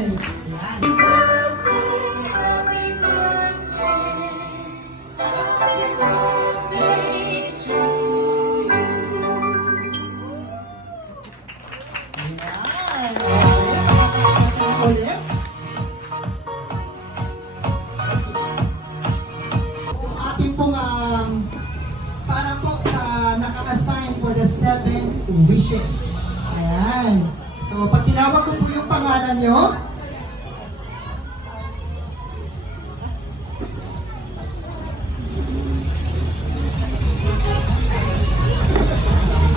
Ating pong para po sa naka-assign for the 7 wishes. Ayan. So, pag tinawag ko po yung pangalan nyo,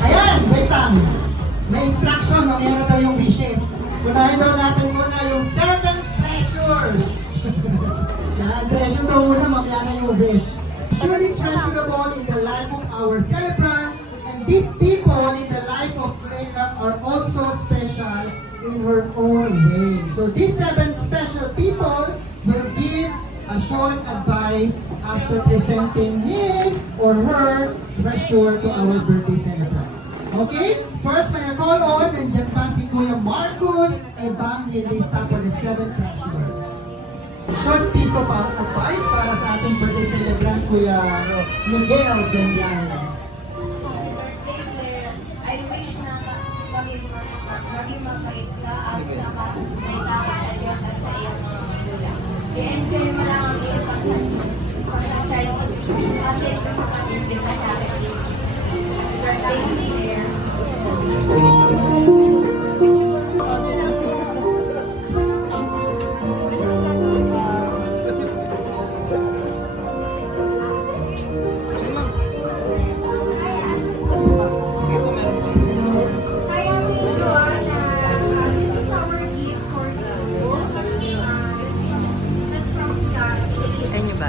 ayan, wait lang. May instruction, mamaya na daw yung wishes. Unahin daw natin muna yung 7 treasures. Yan, treasure daw muna, mamaya na yung wish. Surely treasurable in the life of our celebrant, and these people in the life of Claire are also special in her own way. So these 7 special people will give a short advice after presenting him or her treasure to our birthday celebrant. Okay? First, may call on, nandiyan pa si Kuya Marcus Evangelista for the 7th treasure. Short piece of advice para sa ating birthday celebrant, Kuya Miguel Bendiana. I wish na maging mabait ka at saka may takot sa Diyos at sa iyong mga magulang. I-enjoy mo lang ang iyong pagka-child at din ka sa pag-invita sa akin. Happy birthday, Claire.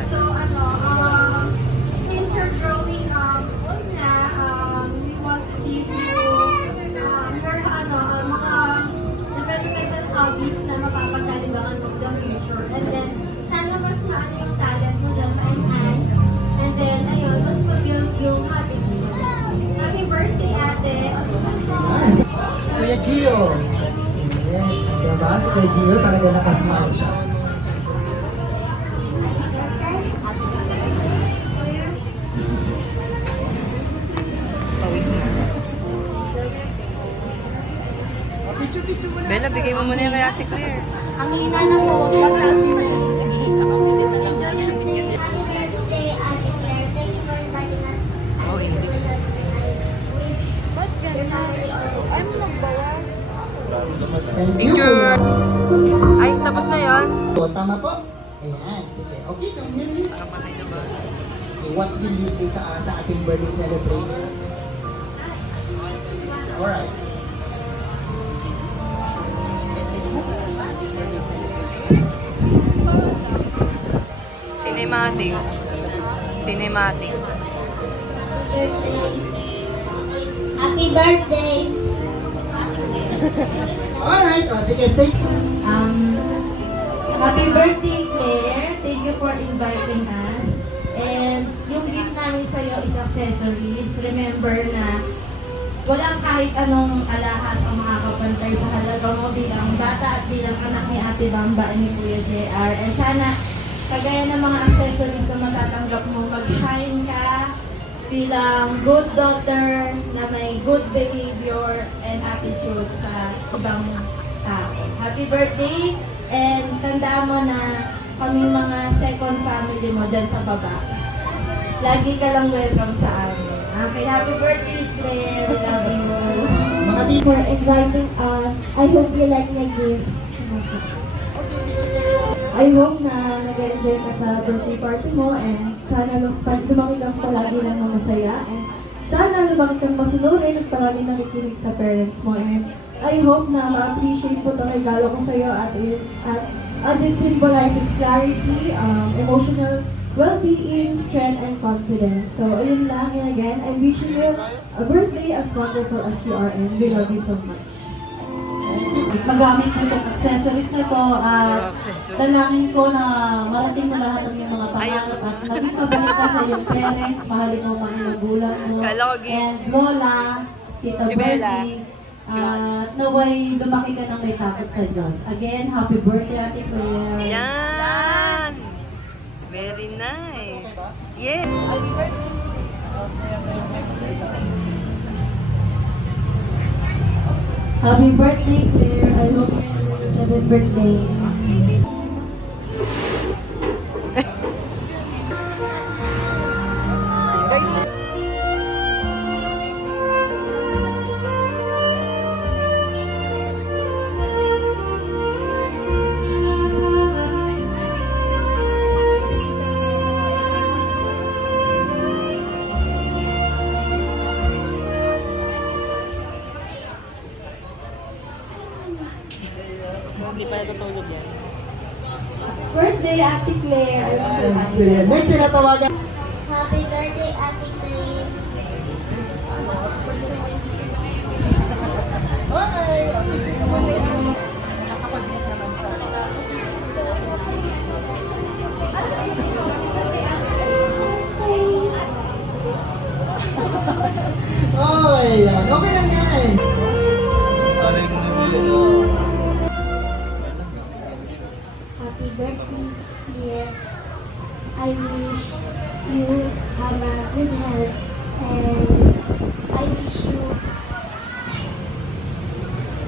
So, since you're growing old na, we want to give you your mga developmental hobbies na mapapagkalibangan mo in the future. And then, sana mas maano yung talent mo dyan, ma-enhance. And then, ayun, mas mag-build yung habits mo. Happy birthday, ate! Kuya Gio. Yes, diba? Si Kuya Gio talaga nakasmile siya. Picture mo na. Bella, bigay mo muna yung kay Ate Claire. Ang hina na po. Nag-iisa kami din na lang. Happy birthday, Ate Claire. Thank you for inviting us. Oh, hindi. Ba't ganun? Ay, mo nagbawas. Thank you. Picture! Ay, tapos na yon. So, tama po? Ayan, sige. Okay, come here. Nakapatay na ba? Okay, what will you say sa ating birthday celebration? Alright. Cinematic. Cinematic. Happy birthday. Alright, o sige, stay. Happy birthday, Claire. Thank you for inviting us. And yung gift namin sa'yo is accessories. Remember na walang kahit anong alahas ang makakapantay sa halaga mo bilang bata at bilang anak ni Ate Bamba at ni Kuya JR. And sana, kagaya ng mga accessories na matatanggap mo, mag-shine ka bilang good daughter na may good behavior and attitude sa ibang tao. Happy birthday! And tandaan mo na kami mga second family mo dyan sa baba. Lagi ka lang welcome sa amin. Okay, happy birthday, Claire. We love you. Mga di For inviting us. I hope you like my gift. I hope na nag-enjoy ka sa birthday party mo and sana lumaki kang palagi ng masaya and sana lumaki kang masunurin at palagi nakikinig sa parents mo and I hope na ma-appreciate po itong regalo ko sa iyo at as it symbolizes clarity, emotional well-being, strength, and confidence. So, ayun lang. And again, I'm wishing you a birthday as wonderful as you are and we love you so much. Magamit ko itong accessories na ito at dalangin ko na marating mo lahat ng iyong mga pangarap at maging mabait ka sa iyong parents, mahalin mo mga magulang mo, Kala ko and Lola, Tita Si Bella. Bertie, At naway lumaki ka ng may takot sa Diyos. Again, happy birthday, Ate Claire. Yan! Very nice. Yeah. Happy birthday, Claire. I hope you enjoy your 7th birthday. Hindi pa natutulog yan. Birthday, Ate Claire. Sige, next sinatawagan. Happy birthday, Ate Claire. Okay, yan. Okay lang yan. Happy birthday, dear. I wish you have a good health and I wish you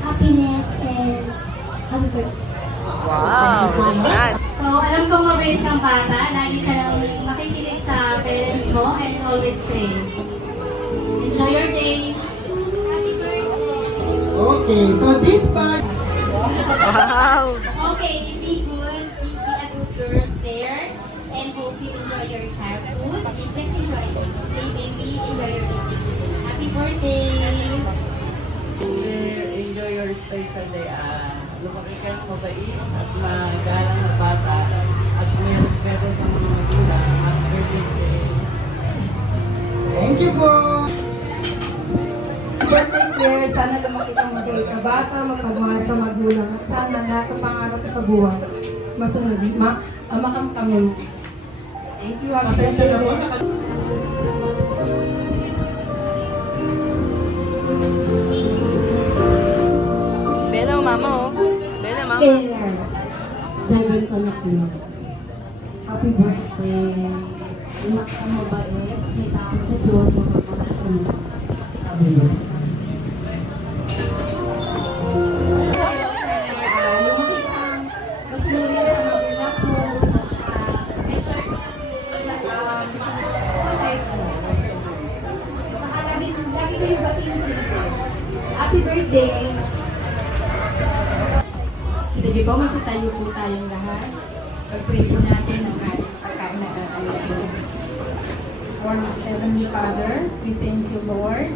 happiness and happy birthday. Wow, that's nice. So, alam kong mabait kang bata. Lagi ka lang makikinig sa parents mo and always pray. Enjoy your day. Happy birthday. Okay, so this bag. Wow! Okay, be good, be a good girl there, and hope you enjoy your childhood, and just enjoy it. Okay, baby, enjoy your birthday. Happy birthday! Enjoy your space today. Lumaki kang mabait at magalang na bata at may respeto sa mga magulang. Happy birthday. Thank you po. Birthday Claire, sana lumaki kang mabait na bata, mapagmahal sa magulang, at sana lahat ng pangarap sa buhay masunod, makamkamon. Thank you, Happy Pasensya na po. birthday. Bella, mama oh. Bella, mama. Claire, 7 anak mo. Happy birthday. Imak ka mabait, may takot sa Diyos, mapagmahal sa mga. Happy birthday. Happy birthday! Sige po, magsitayo po tayong lahat. Pag-pray po natin ang ating pagkain na kakainin. Our Heavenly Father, we thank you, Lord,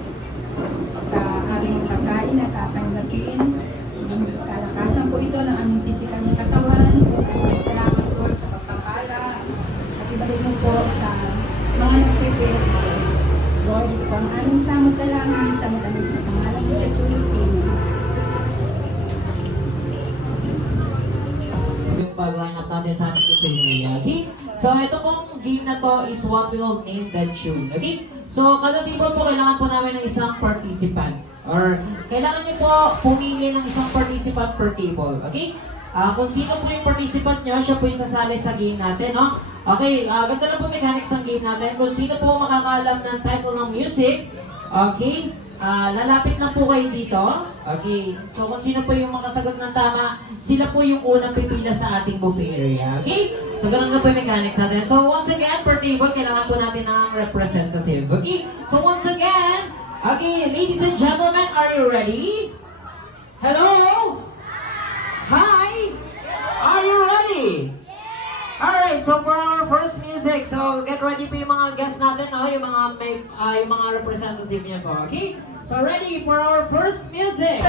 sa aming pagkain na tatanggapin. Kalakasan po ito ng aming pisikal na katawan. Salamat po sa pagpapala. At ibalik mo po sa mga nag-prepare. Lord, ito ang aming samot-dalangin sa matamis na pangalan ni Jesus. Amen. Yung pag-line up natin sa aming tutorial. Okay? So, ito pong game na to is what we will name that tune. Okay? So, kada table po, kailangan po namin ng isang participant. Or, kailangan nyo po pumili ng isang participant per table. Okay? Kung sino po yung participant nyo, siya po yung sasali sa game natin, no? Okay, ganda na po mechanics ng game natin. Kung sino po makakaalam ng title ng music, okay, lalapit na po kayo dito. Okay, so kung sino po yung makasagot ng tama, sila po yung unang pipila sa ating buffet area. Okay, so ganun na po yung mechanics natin. So once again, per table, kailangan po natin ng representative. Okay, so once again, okay, ladies and gentlemen, are you ready? Hello? Hi? Are you ready? Alright, so for our first music, so get ready po yung mga guests natin, no? Yung mga representative niya po, okay? So ready for our first music.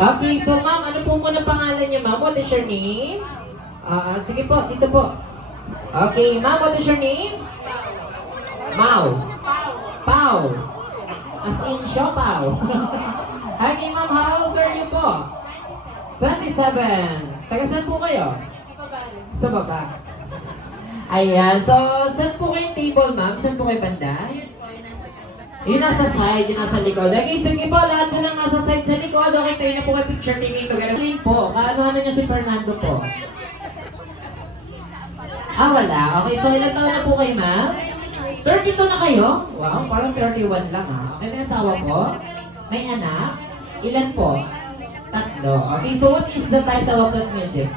Okay, so ma'am, ano po muna pangalan niyo, ma'am? What is your name? Sige po, dito po. Okay, ma'am, what is your name? Mau. Pau. As in Siopaw. Okay, ma'am, how old are you po? 27. Taga saan po kayo? Sa baba. Ayan. So, saan po kayong table, ma'am? Saan po kayo banda? Yung nasa side, yung nasa likod. Okay, sige po, lahat po lang nasa side sa likod. Okay, tayo na po kayo picture taking together. Alin po, kaano-ano niyo si Fernando po? Ah, wala. Okay, so ilang taon na po kayo, ma'am? 32 na kayo? Wow, parang 31 lang ha. Okay, may asawa po? May anak? Ilan po? 3. Okay, so what is the title of that music?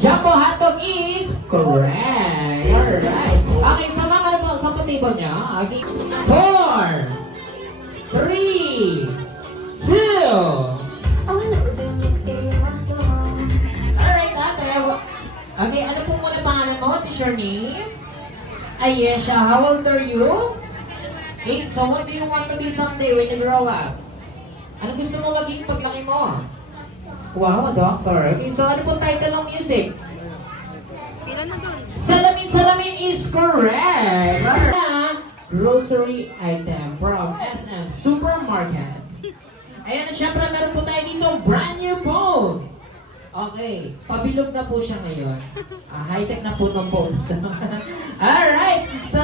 Jumbo Hotdog is correct. Alright. Okay, so ma'am, ano po sa table niya? Okay. 4, 3, 2. Alright, ate. Okay, ano po muna pangalan mo? What is your name? Ayesha, how old are you? 8. So what do you want to be someday when you grow up? Ano gusto mo maging paglaki mo? Wow, a doctor. Okay, so ano po title ng music? Salamin Salamin is correct. Grocery item from SM Supermarket. Ayan, at syempre meron po tayo dito brand new phone. Okay, pabilog na po siya ngayon. High-tech na po ng phone. Alright, so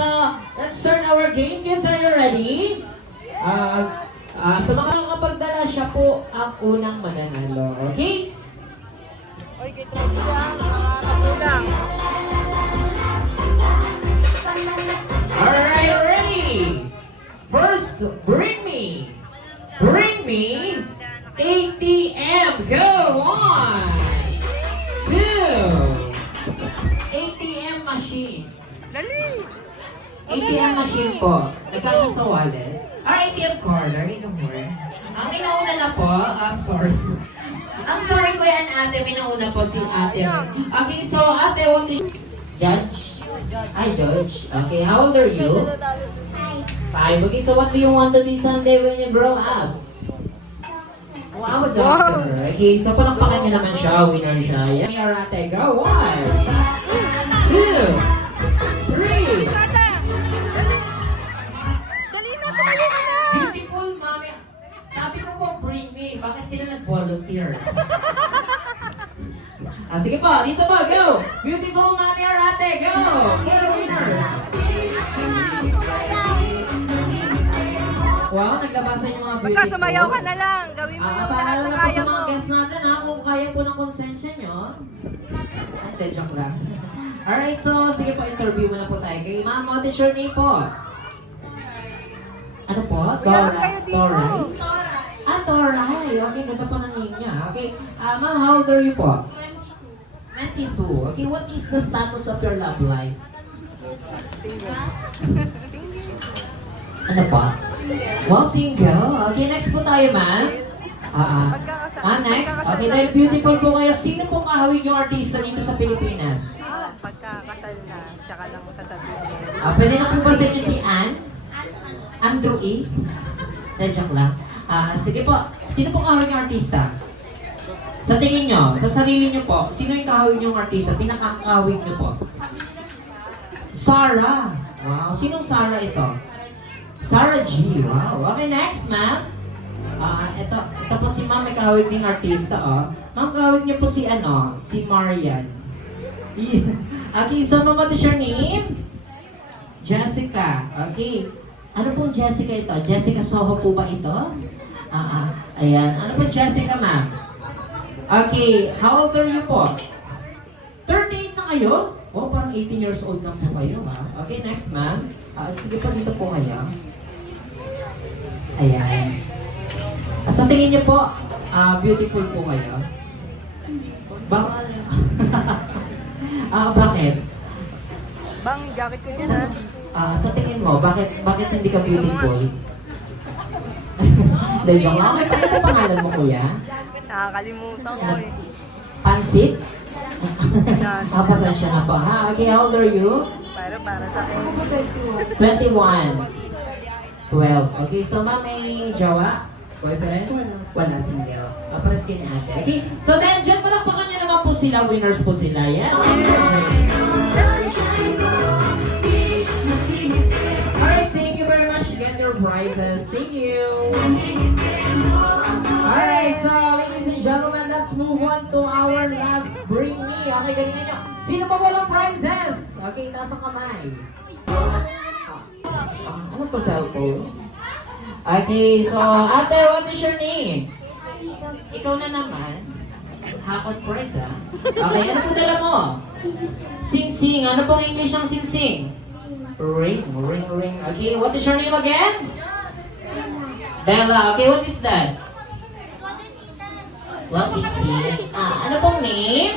let's start our game. Kids, are you ready? Sa mga nakapagdala, siya po ang unang mananalo. Okay? Alright, ready? First, bring me ATM. Go on. 2. ATM machine. ATM machine po. Nagkasya sa wallet. ATM card. Okay, come more. Ang may nauna na po. I'm sorry. I'm sorry po yan, ate. May nauna po si ate. Okay, so ate, what is... Judge? Ay, Judge. Okay, how old are you? 5. Okay, so what do you want to be someday when you grow up? Wow, a doctor. Okay, so palakpakan niya naman siya. Winner siya. Yan your ate. Go. 1, 2, 3. Beautiful, mami. Sabi ko po, bring me. Bakit sila nag-volunteer? Sige po, dito po, go! Beautiful mami or ate, go! Go, winners! Wow, naglabasan yung mga beautiful. Basta sumayaw ka na lang. Gawin mo yung lahat Paalala ng na po kaya sa mo. mga guests natin ha, kung kaya po ng konsensya nyo. Ay, joke lang. Alright, so sige po, interview muna po tayo. Kay ma'am, what is your name po? Ano po? Dora. Toray. Okay, ganda pa ng name niya. Okay, ma'am, how old are you po? 22. Okay, what is the status of your love life? Ano pa? Wow, single. Okay, next po tayo, ma'am. Next. Okay, dahil beautiful po kayo. Sino pong kahawig yung artista dito sa Pilipinas? Pagkakasal na, tsaka lang mo sasabihin. Pwede na po ba sa inyo si Ann? Andrew E? Joke lang. Sige po, sino pong kahawig yung artista? Sa tingin nyo, sa sarili nyo po, sino yung kahawig yung artista? Pinakakahawig nyo po? Sarah. Wow, sinong Sarah ito? Sarah G. Wow. Okay, next, ma'am. Ito po si ma'am, may kahawig din artista, oh. Ma'am, kahawig niyo po si, si Marian. Okay, so ma'am, what is your name? Jessica. Okay. Ano pong Jessica ito? Jessica Soho po ba ito? Ayan. Ano po Jessica, ma'am? Okay, how old are you po? 38 na kayo? Oh, parang 18 years old na po kayo, ha? Okay, next, ma'am. Sige po, dito po kayo. Ayan. Sa tingin niyo po, beautiful po kayo? Bakit? Bang, jacket ko dyan Sa tingin mo, bakit hindi ka beautiful? Dahil joke lang. Okay, paano po pangalan mo, kuya? Nakakalimutan ko eh. Pansit? Pasensya na po. Okay, how old are you? Para sa akin. 21. 12. Okay, so ma'am, may jowa? Boyfriend? Wala, single. Pares kayo ni ate. Okay, so then, dyan palakpakan niya naman po sila. Winners po sila. Yes? Alright, thank you very much. Get your prizes. Thank you. Alright, so ladies and gentlemen, let's move on to our last Bring Me. Okay, galingan nyo. Sino pa walang prizes? Okay, taas ang kamay. Ano po cellphone? Okay, so ate, what is your name? Ikaw na naman. Hakot prize, ha? Okay, ano po dala mo? Sing-sing. Ano pong English ng sing-sing? Ring, ring, ring. Okay, what is your name again? Bella. Okay, what is that? Wow, sing-sing. Ano pong name?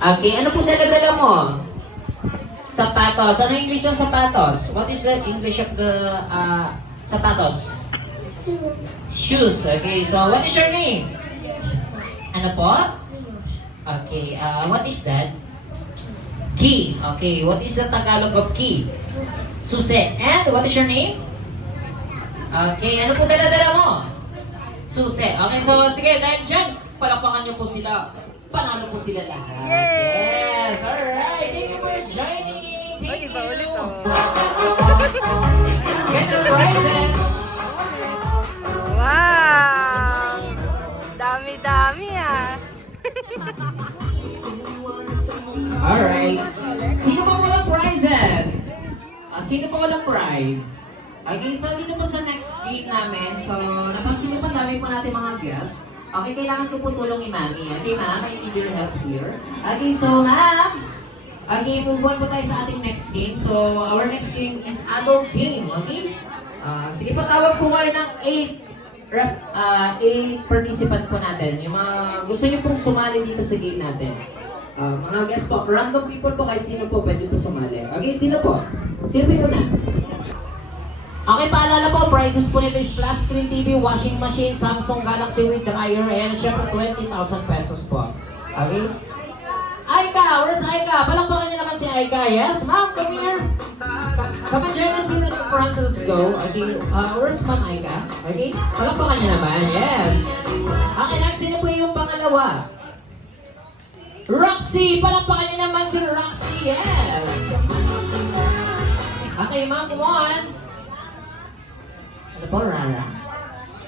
Okay, ano pong dala-dala mo? Sapatos. Ano English ng sapatos? What is the English of the sapatos? Shoes. Okay, so what is your name? Ano po? Okay, what is that? Key. Okay, what is the Tagalog of key? Susi. And what is your name? Okay, ano po dala-dala mo? Susi. Okay, so sige, dahil dyan, palakpakan niyo po sila. Panalo po sila lahat. Yes! Alright! Thank you for joining! Thank you! Get the prizes! Wow! Dami-dami ah. Alright. Sino pa walang prizes? Sino pa walang prize? Okay, so dito po sa next game namin, so napansin niyo pa dami po natin mga guests. Okay, kailangan ko po tulong ni Mami. Okay, ma'am, I need your help here. Okay, so ma'am, okay, move on po tayo sa ating next game. So, our next game is adult game, okay? Sige, patawag po kayo ng 8 participant po natin. Yung mga gusto niyo pong sumali dito sa game natin. Mga guests po, random people po, kahit sino po pwede po sumali. Okay, sino po? Sino po yun na? Okay, paalala po, prizes po nito is flat screen TV, washing machine, Samsung Galaxy with dryer, and syempre 20,000 pesos po. Okay? Aika! Where's Aika? Palakpakan niyo naman si Aika. Yes, ma'am, come here. Come and join us here at the front. Let's go. Okay, where's Ma'am Aika? Okay? Palakpakan niyo naman. Yes. Okay, next, sino po yung pangalawa? Roxy! Palakpakan niyo naman si Roxy. Yes. Okay, ma'am, come on. Ano po, Rara?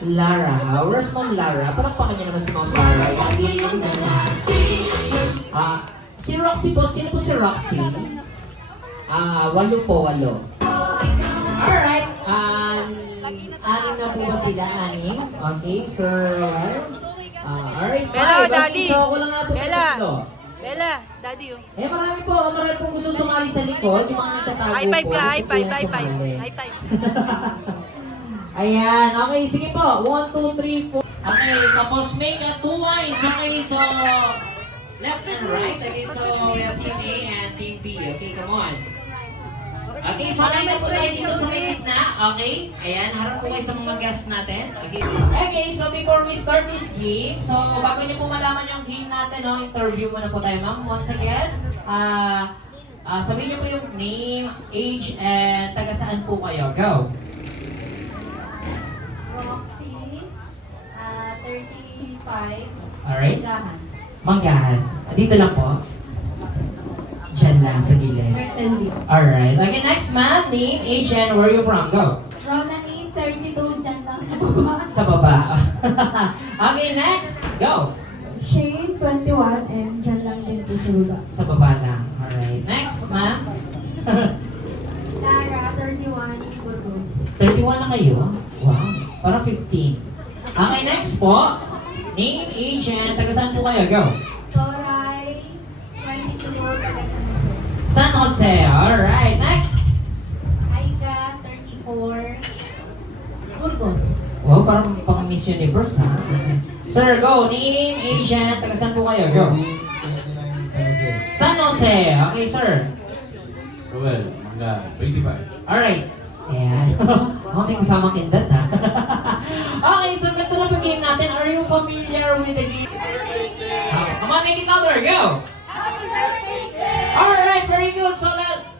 Lara. Where's Ma'am Lara? Palakpakan niyo naman si Ma'am Lara. Yes. Si Roxy po. Sino po si Roxy? 8 po, 8. Alright. Anim na po ba sila? 6? Okay, sir. Alright, Bella, 5. Daddy. Okay, so ako lang nga po Bella. tatlo. Bella, daddy oh. Marami pong gusto sumali sa likod. Yung mga nagtatago High five po. ka, high Gusto five, po high yung five. sumali. High five. Ayan, okay, sige po. 1, 2, 3, 4. Okay, tapos make 2 lines. Okay, so left and right. Okay, so we have team A and team B. Okay, come on. Okay, so line na po tayo dito sa may gitna. Okay, ayan, harap po kayo sa mga guests natin. Okay, okay, so before we start this game, so bago niyo po malaman yung game natin, no, interview muna po tayo, ma'am. Once again, sabihin niyo po yung name, age, and taga saan po kayo. Go! Roxy, 35, Alright? Gahan. Manggahan. Dito lang po. Diyan lang sa gilid. Alright. Okay, next ma'am. Name, age, and where you from? Go. Ronaldine, 32, dyan lang sa baba. Sa baba. Okay, next. Go. Shane, 21, and dyan lang din po sa baba. Sa baba lang. Alright. Next, ma'am. Lara, 31, Burgos. 31 na kayo? Wow. Parang 15. Okay, next po. Name, age, and taga saan po kayo? Go. Toray, 22, taga San Jose. San Jose. Alright. Next. Aika, 34, Burgos. Wow, parang pang Miss Universe, ha? Sir, go. Name, age, and taga saan po kayo? Go. San Jose. Okay, sir. Well, hanggang 25. Alright. Ayan. Oh, may kasama kindat, ha? Okay, so ganito na po game natin. Are you familiar with the game? Come on, make it louder. Go! Alright, very good. So,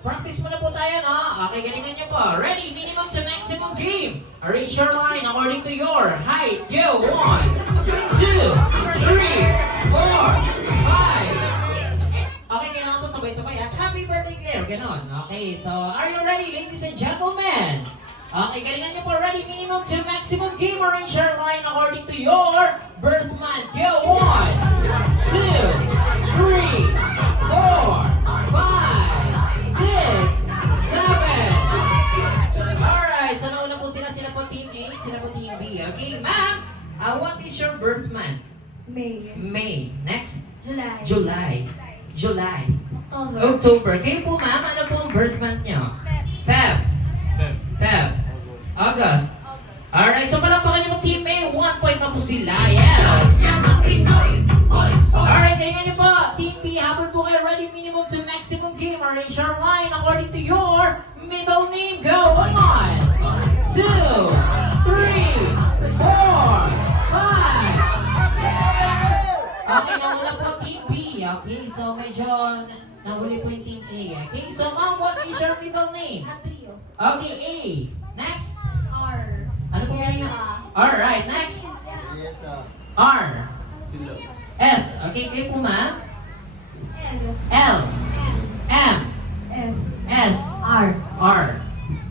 practice muna po tayo, no? Okay, galingan niyo po. Ready? Minimum to maximum game. Arrange your line according to your height. Go! 1, 2, 3, 4, 5. Okay, kailangan po sabay-sabay at happy birthday, Claire. Ganon. Okay, so are you ready, ladies and gentlemen? Okay, galingan niyo po. Ready? Minimum to maximum game. Arrange your line according to your birth month. Go! 1, 2, 3, 4, 5, 6, 7, May. May. Next? July. July. July. October. October. Kayo po ma'am, ano po ang birth month nyo? Feb. Feb. August. Alright, so palakpakan niyo mo Team A. 1 point na po sila. Yes. Alright, ganyan niyo po. Team B, habol po kayo. Ready minimum to maximum game. Arrange your line according to your middle name. Go. 1, 2, 3, 4, 5. Okay, nauna po Team B. Okay, so medyo nahuli po yung Team A. Okay, so ma'am, what is your middle name? Aprio. Okay, A. Next. R. Ano po yun? Yesa. Alright, next. R. S. Okay, kayo po ma'am? L. L. M. S. S. R. R.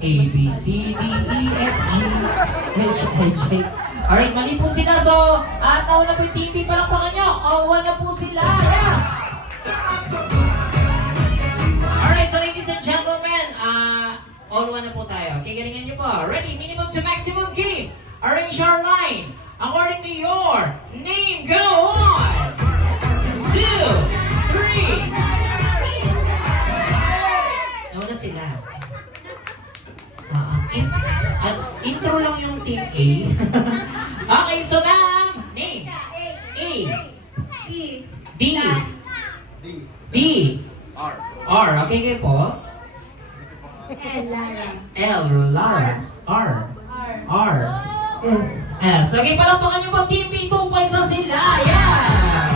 A, B, C, D, E, F, G, H, I, J. Alright, mali po sila. So, nauna po yung Team B. Palakpakan nyo. All-one na po sila. Yes! Alright, so ladies and gentlemen, all-one na po tayo. Okay, galingan nyo po. Ready? Minimum to maximum game. Arrange your line according to your name. Go on! 2, 3. Nauna sila. Intro lang yung Team A. Okay, so ma'am, name. A. E. D. D. R. Okay kayo po? L. Lara. L. Lara. R. R. S. S. Okay, palampakan niyo po Team B. 2 points na sila. Yeah!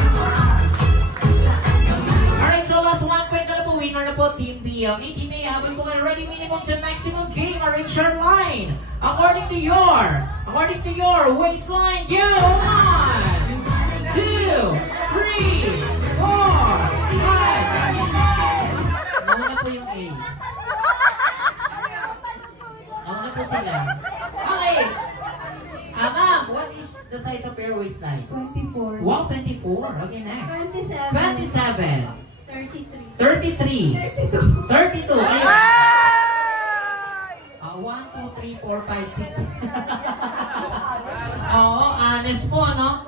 Alright, so last 1 point na po. Winner na po Team B. Okay, Team A, habol po kayo. Ready minimum to maximum game. Arrange your line according to your waistline. Go! 1, 2, 3, 4, 5. Nauna po yung A. Nauna po sila. Okay. Ma'am, what is the size of your waistline? 24. Wow, 24. Okay, next. 27. 27. 33. 33. 32. Ayun. 1, 2, 3, 4, 5, 6. Oo, honest po, no?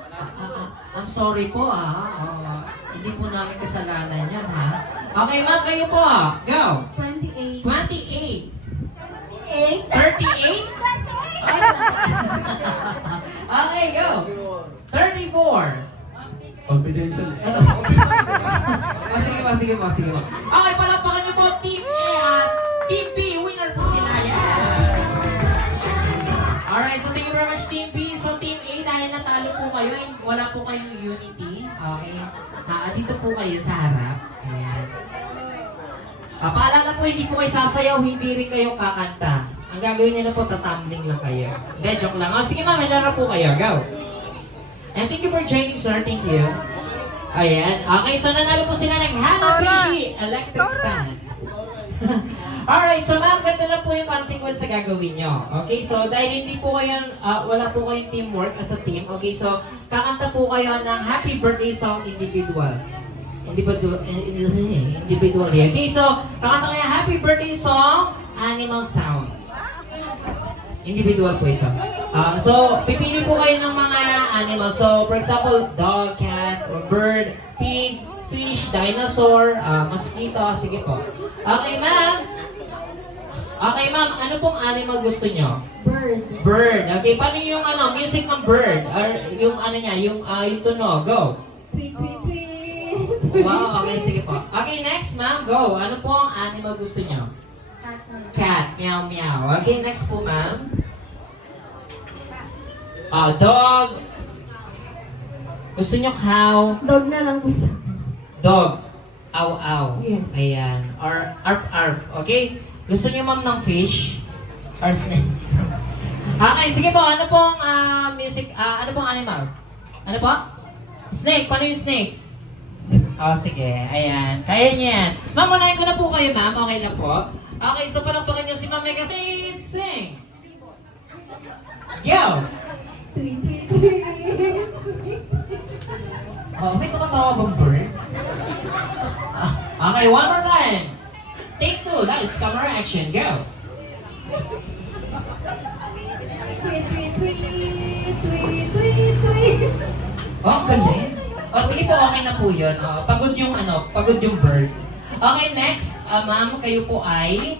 I'm sorry po, hindi po namin kasalanan yan, ha? Okay, ma'am, kayo po, Go. 28. 28. 8. 38? Okay, go. 34. Confidential. Sige po. Okay, palakpakan niyo po, Team A at Team B. Winner po sila. Yeah! Alright, so thank you very much, Team B. So, Team A, dahil natalo po kayo, wala po kayong unity. Okay? Dito po kayo sa harap. Ayan. Paalala po, hindi po kayo sasayaw, hindi rin kayo kakanta. Ang gagawin nila po, tatumbling lang kayo. Hindi, joke lang. Sige ma'am, hilara po kayo. Go! And thank you for joining, sir. Thank you. Ayan. Okay, so nanalo po sila ng Hanabishi Electric Fan. Alright, so ma'am, ganito na po yung consequence sa gagawin nyo. Okay, so dahil hindi po kayo, wala po kayong teamwork as a team, okay, so kakanta po kayo ng happy birthday song individual. Individually. Okay, so kakanta kayo happy birthday song, animal sound. Individual po ito. So, pipili po kayo ng mga animals. So, for example, dog, cat, or bird, pig, fish, dinosaur, mosquito. Sige po. Okay, ma'am. Ano pong animal gusto nyo? Bird. Bird. Okay, paano yung music ng bird? Or yung niya, yung tunog. Go. Tweet, tweet, tweet. Wow, okay, sige po. Okay, next, ma'am. Go. Ano po ang animal gusto nyo? Cat. Meow, meow. Okay, next po, ma'am. Dog. Gusto nyo cow? Dog na lang po sa Dog. Aw, aw. Yes. Ayan. Or arf, arf. Okay? Gusto nyo, ma'am, ng fish? Or snake? Okay, sige po. Ano pong music? Ano pong animal? Ano po? Snake. Paano yung snake? Sige. Ayan. Kaya niya yan. Ma'am, unahin ko na po kayo, ma'am. Okay na po. Okay, so palakpakan nyo si Ma'am Mega. Sing! Yo! Tweet, tweet, tweet. May tumatawa bang bird? Okay, one more time. Take 2. Lights, camera, action. Go! Tweet, tweet, tweet. Tweet, tweet, tweet. Oh, ang galing. O sige po, okay na po yun. Pagod yung bird. Okay, next, ma'am, kayo po ay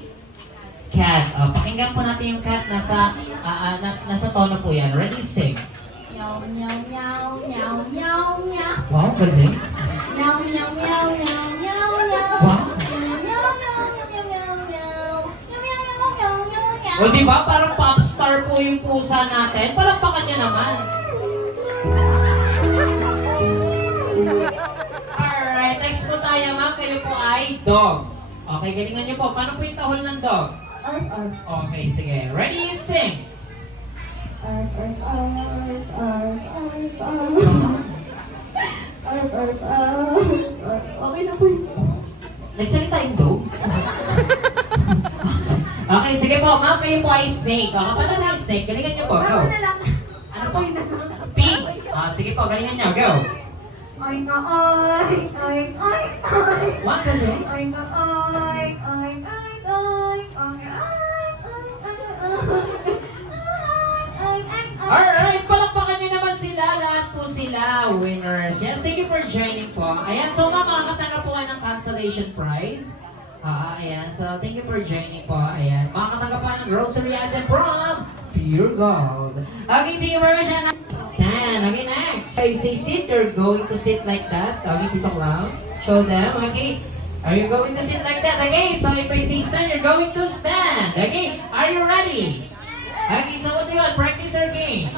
cat. Pakinggan po natin yung cat. Nasa tono po yan. Ready, sing. Meow, meow, meow, meow, meow, meow. Wow, galing. Meow, meow, meow, meow, meow, meow. Wow. Meow, meow, meow, meow, meow, meow. Meow, meow, meow, meow, meow, meow. O diba, parang pop star po yung pusa natin. Palakpakan niya naman. Alright, next po tayo, ma'am. Kayo po ay dog. Okay, galingan niyo po. Paano po yung tahol ng dog? Okay, sige. Ready, sing. Okay na po yun. Nagsalita yung dog? Okay, sige po. Ma'am, kayo po ay snake. Paano na yung snake? Galingan niyo po. Go. Ano na lang? Ano po? Pig. Sige po, galingan niyo. Go. Ay na ay, ay, ay, ay. What? Galing? Ay na ay, ay, ay, ay, ay, Alright, palakpakan niyo naman sila. Lahat po sila winners. Yan, thank you for joining po. Ayan, so ma'am, makakatanggap po kayo ng cancellation prize. Ayan, so thank you for joining po. Ayan, makakatanggap po ng grocery item from Pure Gold. Okay, thank you very much. Then, okay, next. Okay, say sit, you're going to sit like that. Okay, Tito Clown. Show them, okay. Are you going to sit like that? Okay, so if I say stand, you're going to stand. Okay, are you ready? Okay, so what do you want? Practice our game.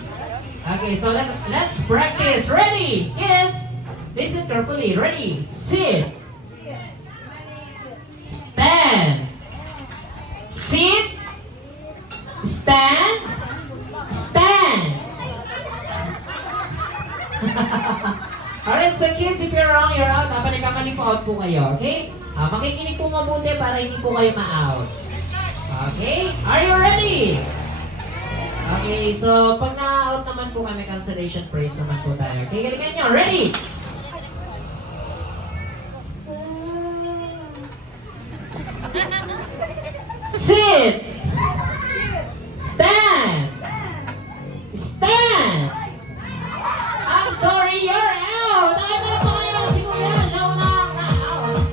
Okay, so let's practice. Ready, kids? Listen carefully. Ready, sit. Stand. Sit. Stand. Stand. Alright, so kids, if you're wrong, you're out. Pag nagkamali po, out po kayo, okay? Makikinig po mabuti para hindi po kayo ma-out. Okay? Are you ready? Okay, so pag na-out naman po kami, cancellation prize naman po tayo. Okay, galingan nyo. Ready? Sit! Stand! Stand! I'm sorry, you're out! Nakita po kayo lang si Kuya. Siya unang na-out.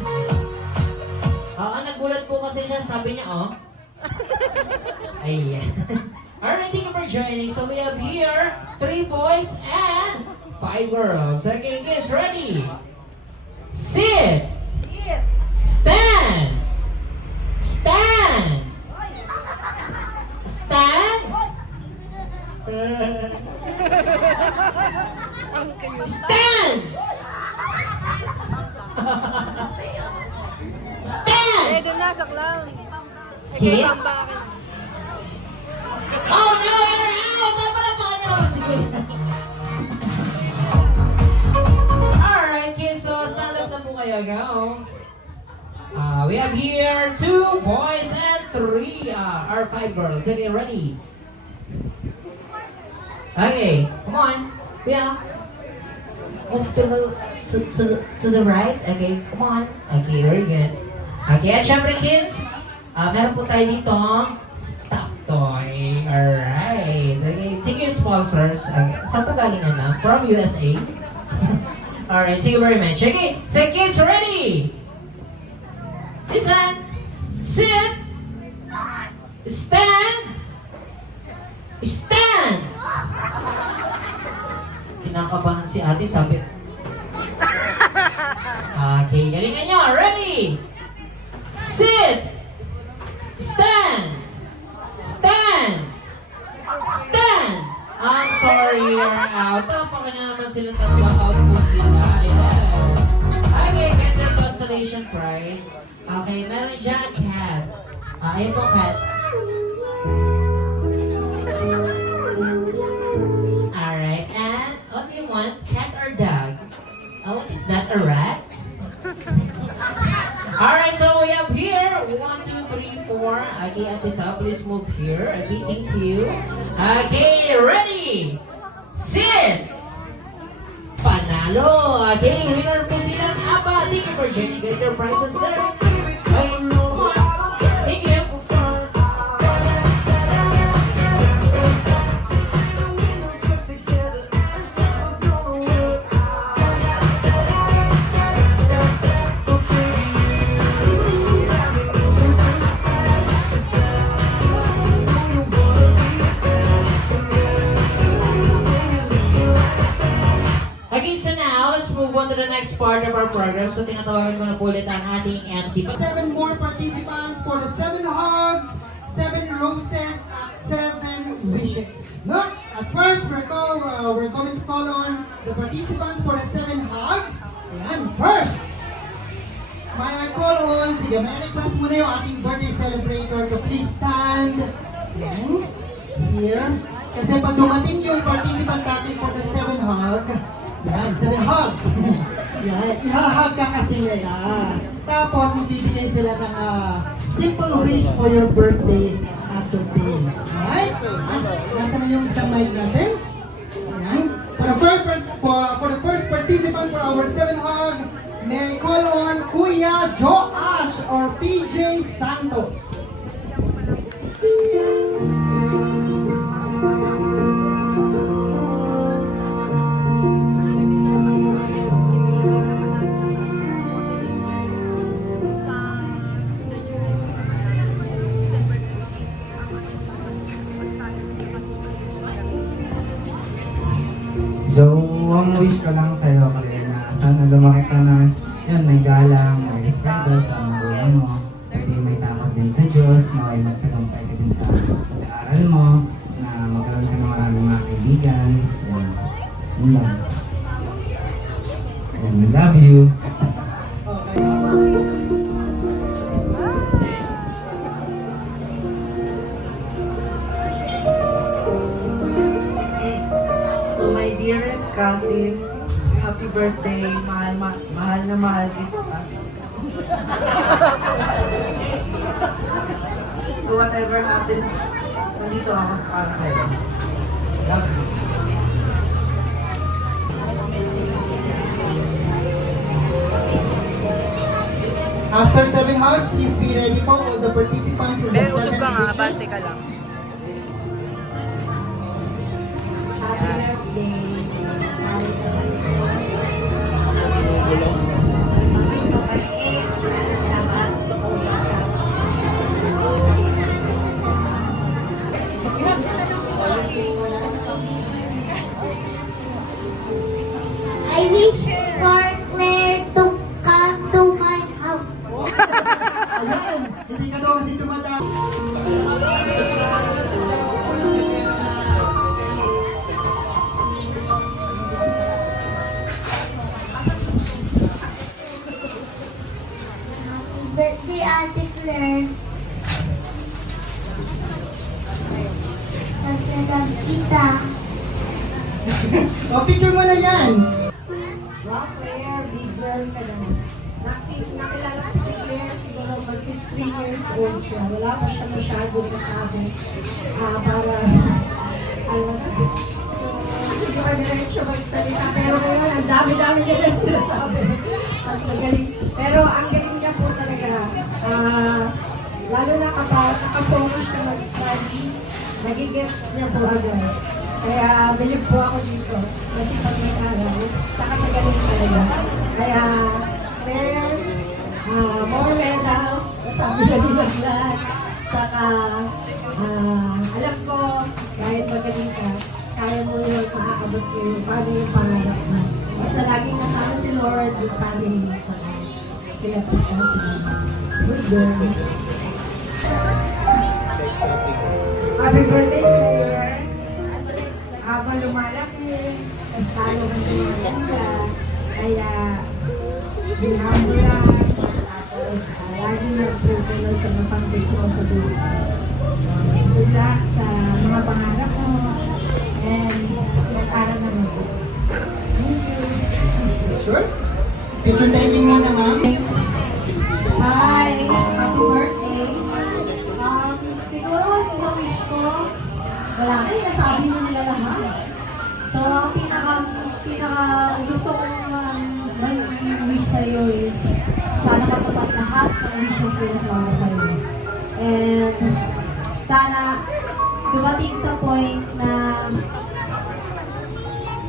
Nagulat po kasi siya. Sabi niya, oh. Ayan. Alright, thank you for joining. So we have here 3 boys and 5 girls. Okay, kids, ready? Sit! Stand! Stand! Stand! Stand! Stand! Eh, doon na sa clown. Sit! Bakit? Oh no, you're out! Tama na pa kayo! Sige. Alright, kids, so stand up na po kayo. Go. We have here 2 boys and 3 or 5 girls. Okay, ready? Okay, come on. Kuya. Move to the right. Okay, come on. Okay, very good. Okay, at syempre kids, meron po tayo dito stuffed toy. Alright. Okay, thank you sponsors. Saan po galingan na? From USA. Alright, thank you very much. Okay, so kids, ready? Listen. Sit. Stand. Stand. Kinakabahan si ate, sabi. Okay, galingan nyo. Ready? Sit. Stand. Stand. Stand. I'm sorry, you're out. Tapakan niya naman sila tatlo. Out po sila. Ayan. Okay, get their consolation prize. Okay, meron dyan cat. Ayun po, cat. Alright, and what do you want? Cat or dog? What is that, a rat? Alright, so we have here 1, 2, 3, 4. Okay, at this up, please move here. Okay, thank you. Okay, ready? Sit! Panalo! Okay, winner po silang Apa. Thank you for joining. Get your prizes there. Okay, come on. Thank you. move on to the next part of our program. So tinatawagan ko na po ulit ang ating MC. 7 more participants for the 7 hugs, 7 roses, at 7 wishes. No? At first, we're going to call on the participants for the 7 hugs. Ayan, first, may I call on, sige, may request muna yung ating birthday celebrator to please stand. Ayan, here. Kasi pag dumating yung participant natin for the 7 hug, yan, 7 hugs. Yan, ihahag ka kasi nila. Tapos, magbibigay sila ng simple wish for your birthday today. Alright? Nasa na yung isang mic natin? Yan. For the first participant for our 7 hug, may I call on Kuya Joash or PJ Santos. So, ang wish ko lang sa'yo kasi na sana lumaki ka na yun, may galang, may respeto sa magulang mo, hindi may takot din sa Diyos, na may magtagumpay ka din sa pag-aaral mo, na magkaroon ka ng maraming mga kaibigan. Yun lang. And we love you. To my dearest cousin, happy birthday, mahal na mahal kita. So whatever happens, nandito ako para sa'yo. Love you. After 7 hugs, please be ready po all the participants in the Be, usog 7 ka nga, wishes. abante ka lang. I wish for Claire to come to my house. Ayan, hindi ka daw kasi tumata. Birthday, Ate Claire. Nagtatam kita. O, picture mo na yan. Wow, Claire, big girl ka naman. Nakilala ko si Claire, siguro mag-3 years old siya. Wala pa siya masyadong nasabi. Para, hindi ka diretso magsalita. Pero ngayon, ang dami-dami niya na sinasabi. Mas magaling. Pero ang galing niya po talaga. Lalo na kapag nakafocus siya mag-study, nagigets niya po agad. Kaya bilib po ako dito. Kasi pag may aral, nakakagaling talaga. Kaya, Claire, more medals, sabi na nilang lahat. Tsaka, alam ko, dahil magaling ka, kaya mo yun, maaabot ko yun, paano yung pangarap mo. Basta laging kasama si Lord, yung family, tsaka sila po sila. Good girl. Happy birthday, Claire. Habang lumalaki, mas tayo ng lumaganda, kaya binago lang, tapos lagi nag-promote ka ng pang-gusto sa buhay. Good luck sa mga pangarap mo, and mag-aral na mo. Thank you. Sure? Picture taking muna, ma'am. Hi! Happy birthday! Siguro yung wish ko, wala na, nasabi mo nila lahat. So, ang pinaka gusto kong wish sa'yo is sana matupad lahat ng wishes nila para sa'yo. And sana dumating sa point na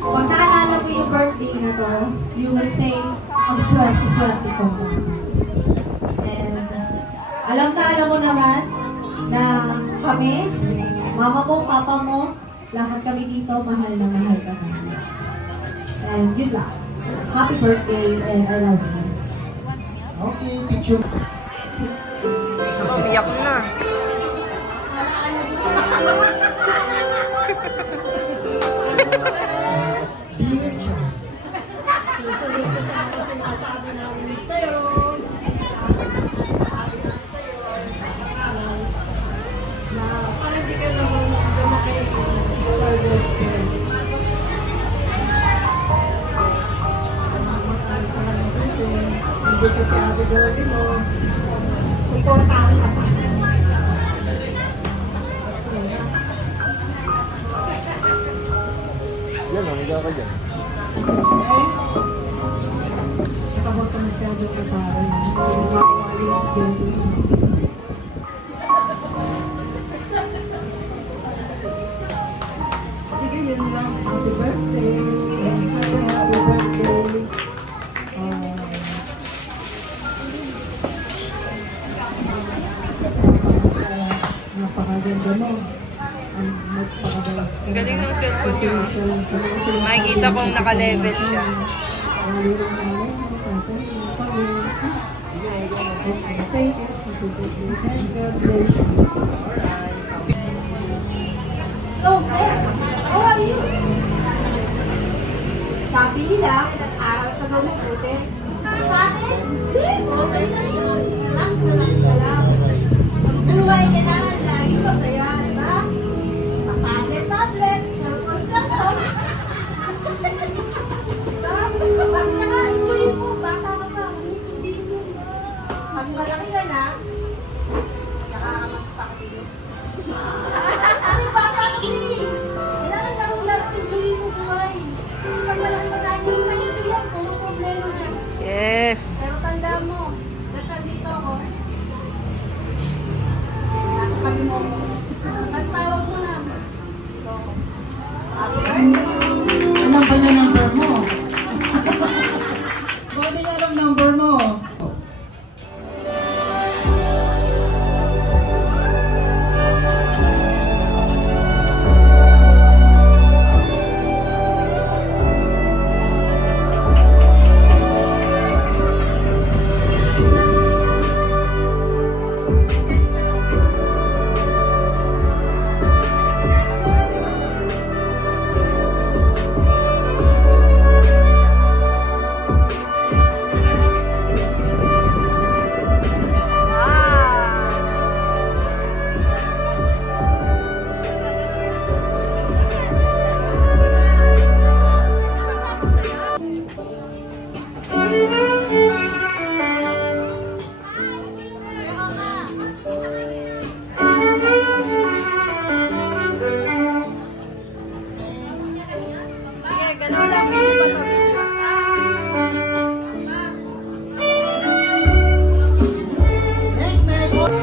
pag naalala mo yung birthday na to, you will say, ang swerte-swerte ko. And alam mo naman na kami, mama mo, papa mo, lahat kami dito, mahal na mahal ka namin. And yun lang. Happy birthday and I love you. Okay, picture. Umiyak na. Dear child. Sinasabi namin sa'yo. Na parang di ka naman dumaki is for best friend. Hindi kasi ako gawin mo. Supportahan ka pa. Saka huwag ka masyado ka parang ayos dyan. Sige, yun lang. Happy birthday. Happy birthday. Napakaganda mo. Napakaganda. Ang galing ng cellphone niyo. Makikita kong naka-level siya. Thank you. God bless you. Oh, ayos. Sabi nila, nag-aral ka daw mabuti. Sa atin? Okay na yun. Relax ka lang. Buhay, kailangan lagi masaya, di ba? Tablet, cellphone. Pag naka-enjoy mo, bata ka pa, hindi mo. Pag malaki ka na, nakakamakapakilo. Kasi bata ka rin. Kailangan laro-laro, enjoy mo buhay. Kasi pag malaki ka na, hindi mo naiintindihan, puro problema na. Yes. Pero tanda mo, nasa dito ako, nasa kami mo. Saan tawag mo na? Alam ba niya number mo? Bakit niya alam number mo? Sige, gano'n lang. Video pa to, video. Next, may boy.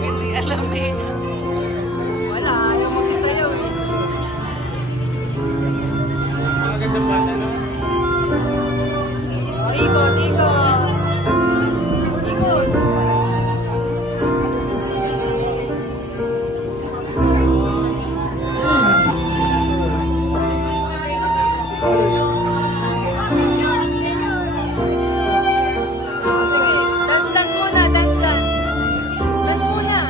Hindi alam eh. Wala, ayaw mo sasayaw eh. Magandang bata, no? Oh, ikot, ikot. Ikot. Oh, sige, dance muna, dance. Dance muna.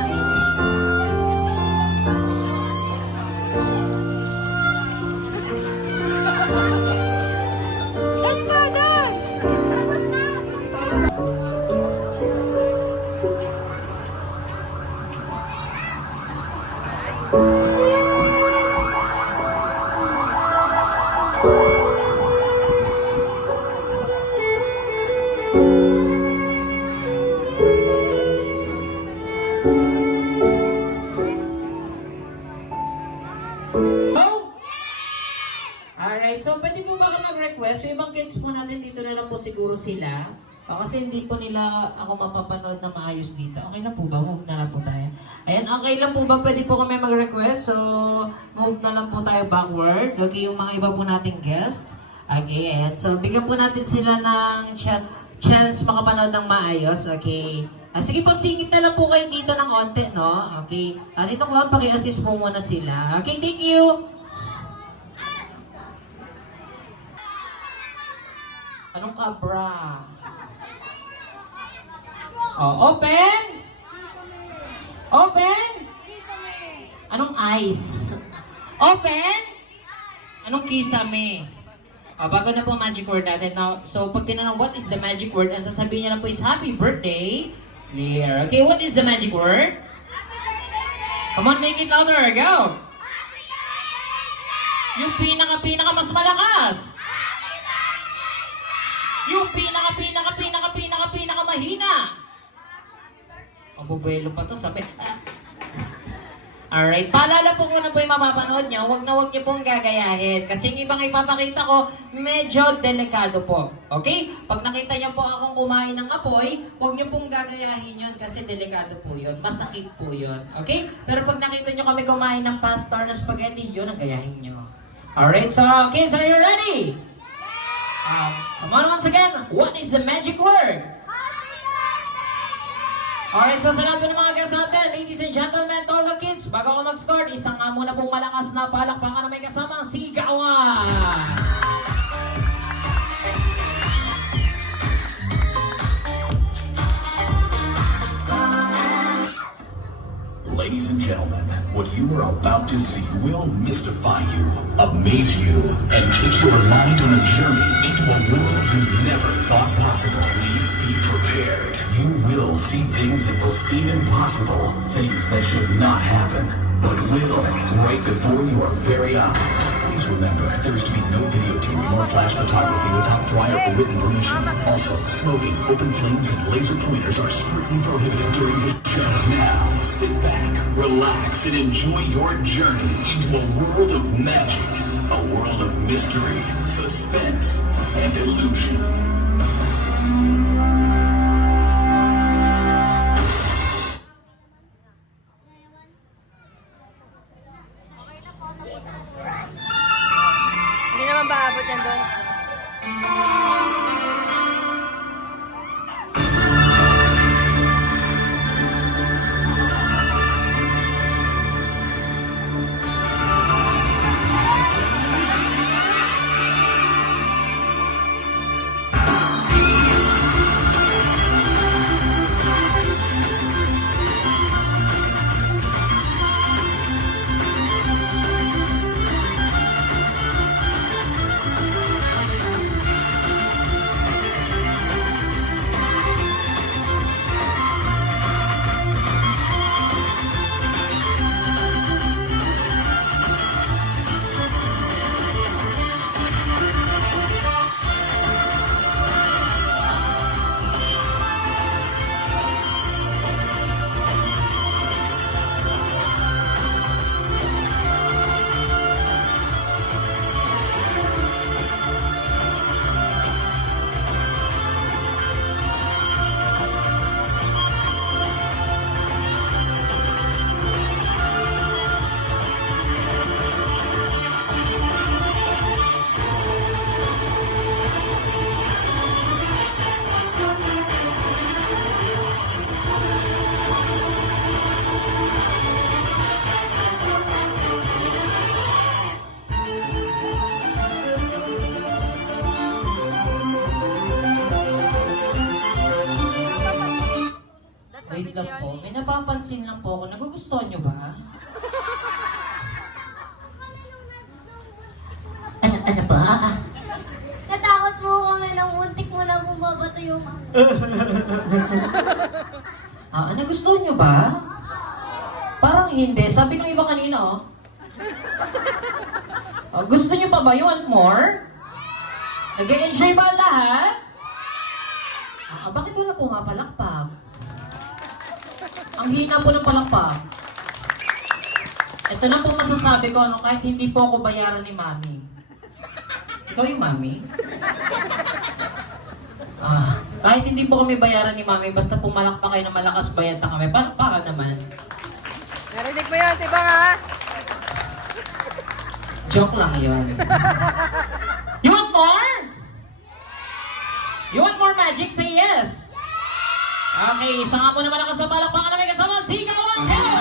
Dance pa, dance! Oh? Alright, so pwede po ba ako mag-request? Yung ibang kids po natin dito na lang po siguro sila. Kasi hindi po nila ako mapapanood na maayos dito. Okay na po ba? Move na lang po tayo. Ayan, okay lang po ba? Pwede po kami mag-request. So, move na lang po tayo backward. Okay, yung mga iba po nating guest. Okay, ayan. So, bigyan po natin sila ng chance makapanood ng maayos. Okay. Sige po, singit na lang po kayo dito ng onte, no? Okay. Dito ko lang, paki-assist po muna sila. Okay, thank you! Anong kabra? Oh, open! Open! Anong ice? Open! Anong kisame? Bago na po ang magic word natin. Now, so, pag tinanong what is the magic word, ang sasabihin niya lang po is happy birthday. Clear. Okay, what is the magic word? Come on, make it louder. Go! Yung pinaka mas malakas. Yung pinaka mahina. Ang bubuelo pa to, sabi. Alright, paalala po kung ano po yung mapapanood nyo, wag nyo pong gagayahin. Kasi yung ibang ipapakita ko, medyo delikado po. Okay? Pag nakita nyo po akong kumain ng apoy, wag nyo pong gagayahin yun kasi delikado po yun. Masakit po yun. Okay? Pero pag nakita nyo kami kumain ng pasta or ng spaghetti, yun ang gayahin nyo. Alright, so kids, are you ready? Come on once again, what is the magic word? Alright, so sa lahat po ng mga guests natin, ladies and gentlemen, to all the kids, bago ako mag-start, isang muna pong malakas na palakpakan na may kasamang sigawan! Ladies and gentlemen, what you are about to see will mystify you, amaze you, and take your mind on a journey into a world you never thought possible. Please be prepared. You will see things that will seem impossible, things that should not happen, but will right before your very eyes. Please remember, there is to be no videotaping or flash photography without prior written permission. Also, smoking, open flames, and laser pointers are strictly prohibited during this show. Now, sit back, relax, and enjoy your journey into a world of magic, a world of mystery, suspense, and illusion. Hindi naman ba abot yan doon? Wait lang po, may napapansin lang po ako. Nagugustuhan nyo ba? Ano ba? Natakot po kami nang muntik mo na bumabato yung Nagustuhan nyo ba? Parang hindi. Sabi ng iba kanina, oh. Gusto niyo pa ba? You want more? Nag-enjoy ba ang lahat? Bakit wala po nga palakpak? Ang hina po ng palakpak. Ito na po masasabi ko, kahit hindi po ako bayaran ni Mami. Ikaw yung Mami? Kahit hindi po kami bayaran ni Mami, basta pumalakpak kayo na malakas bayad na kami, palakpakan naman. Narinig mo yan, diba nga? Joke lang yun. You want more? You want more magic? Say yes! Okay, isa nga muna malakas sa palakpakan na may kasama si Kalawang Hair!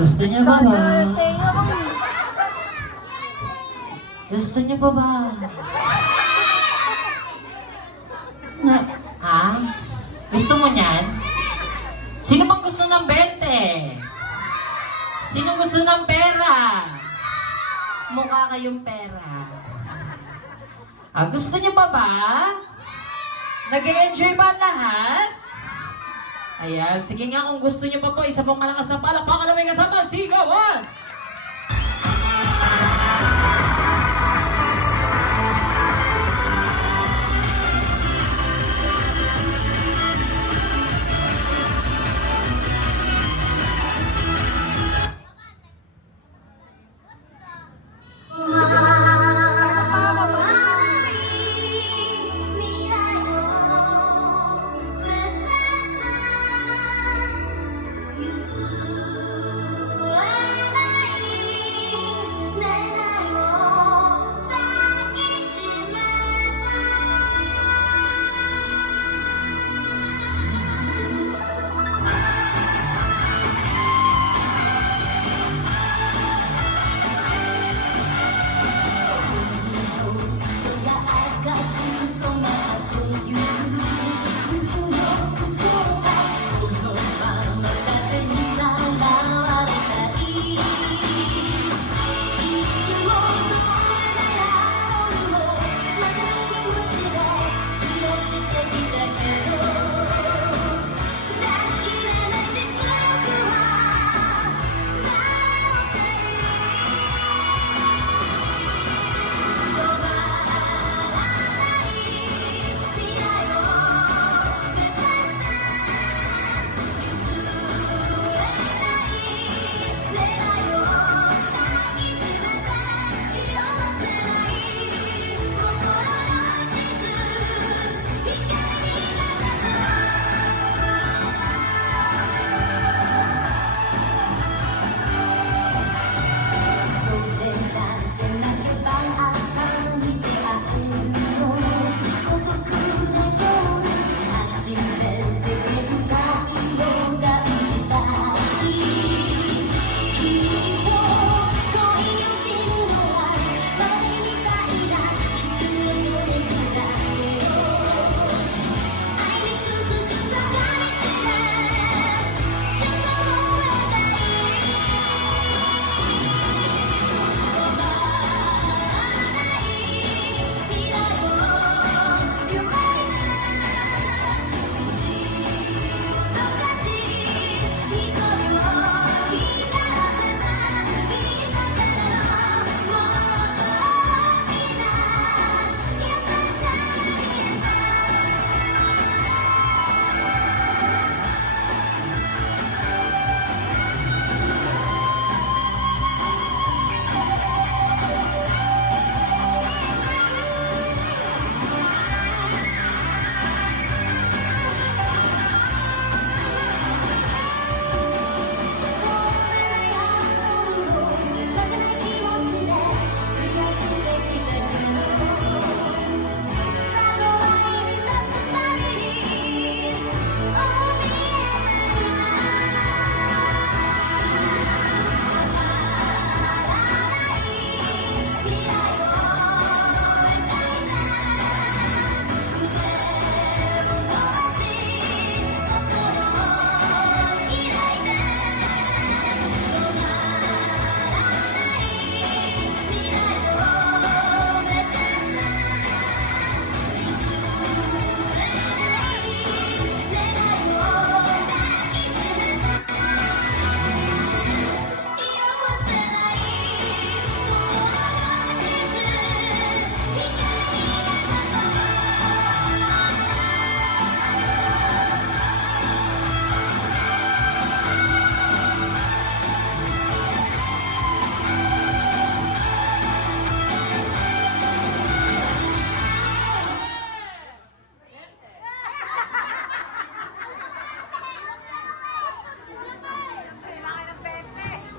Gusto niya ba ba? Gusto niya ba ba? Ha? Gusto mo niyan? Sino bang gusto ng 20? Sino gusto ng pera? Mukha kayong pera. Gusto niyo pa ba? Nag-e-enjoy ba ang lahat? Ayan, sige nga kung gusto nyo pa po, isa pong malakas na palakpakan na may kasama, sigawan!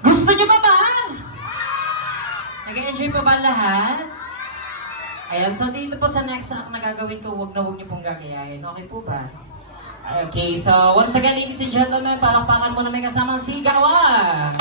Gusto nyo ba ba? Nag-enjoy pa ba lahat? Ayan, so dito po sa next act na gagawin ko, huwag nyo pong gagayahin. Okay po ba? Okay, so once again, ladies and gentlemen, palakpakan mo na may kasamang sigawan!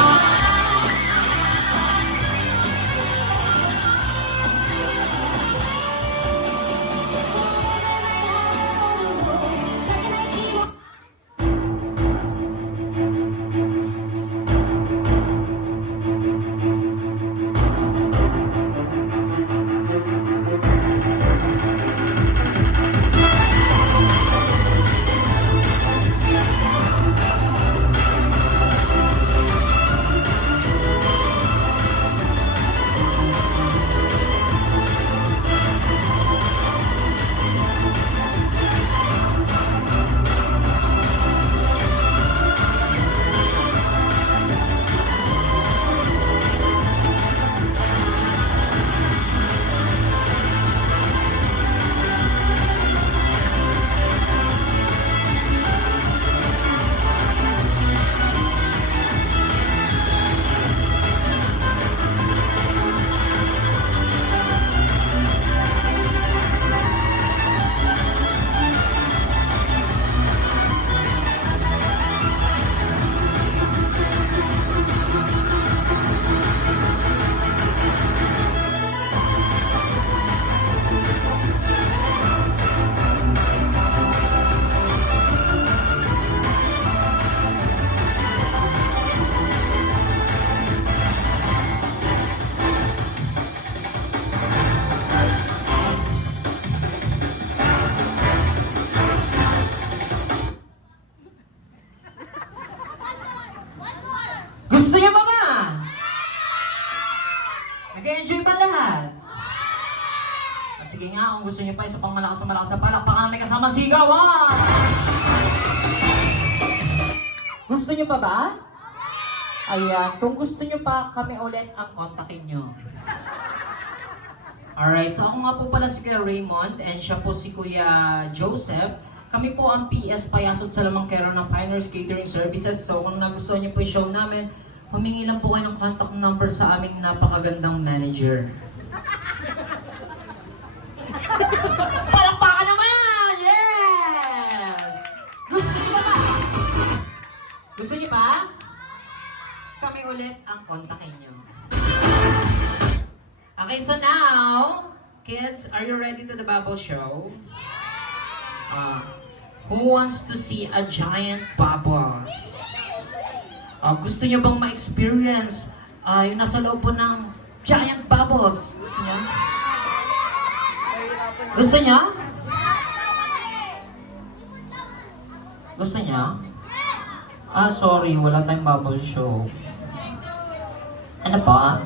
Gusto niyo ba ba? Nag-enjoy ba lahat? Sige nga, kung gusto niyo pa, isa pang malakas na palakpakan na may kasama sigaw, ah! Gusto niyo pa ba? Ayan, kung gusto niyo pa, kami ulit ang kontakin niyo. Alright, so ako nga po pala si Kuya Raymond and siya po si Kuya Joseph. Kami po ang PS Payasot sa Lamangkero ng Pioneers Catering Services. So kung nagustuhan niyo po yung show namin, humingi lang po kayo ng contact number sa aming napakagandang manager. Palakpakan naman! Yes! Gusto niyo ba? Gusto niyo ba? Kami ulit ang kontakin niyo. Okay, so now, kids, are you ready to the Bubble Show? Who wants to see a giant bubbles? Gusto niyo bang ma-experience yung nasa loob po ng giant bubbles? Gusto niyo? Gusto niyo? Gusto niyo? Sorry, wala tayong bubble show. Ano pa?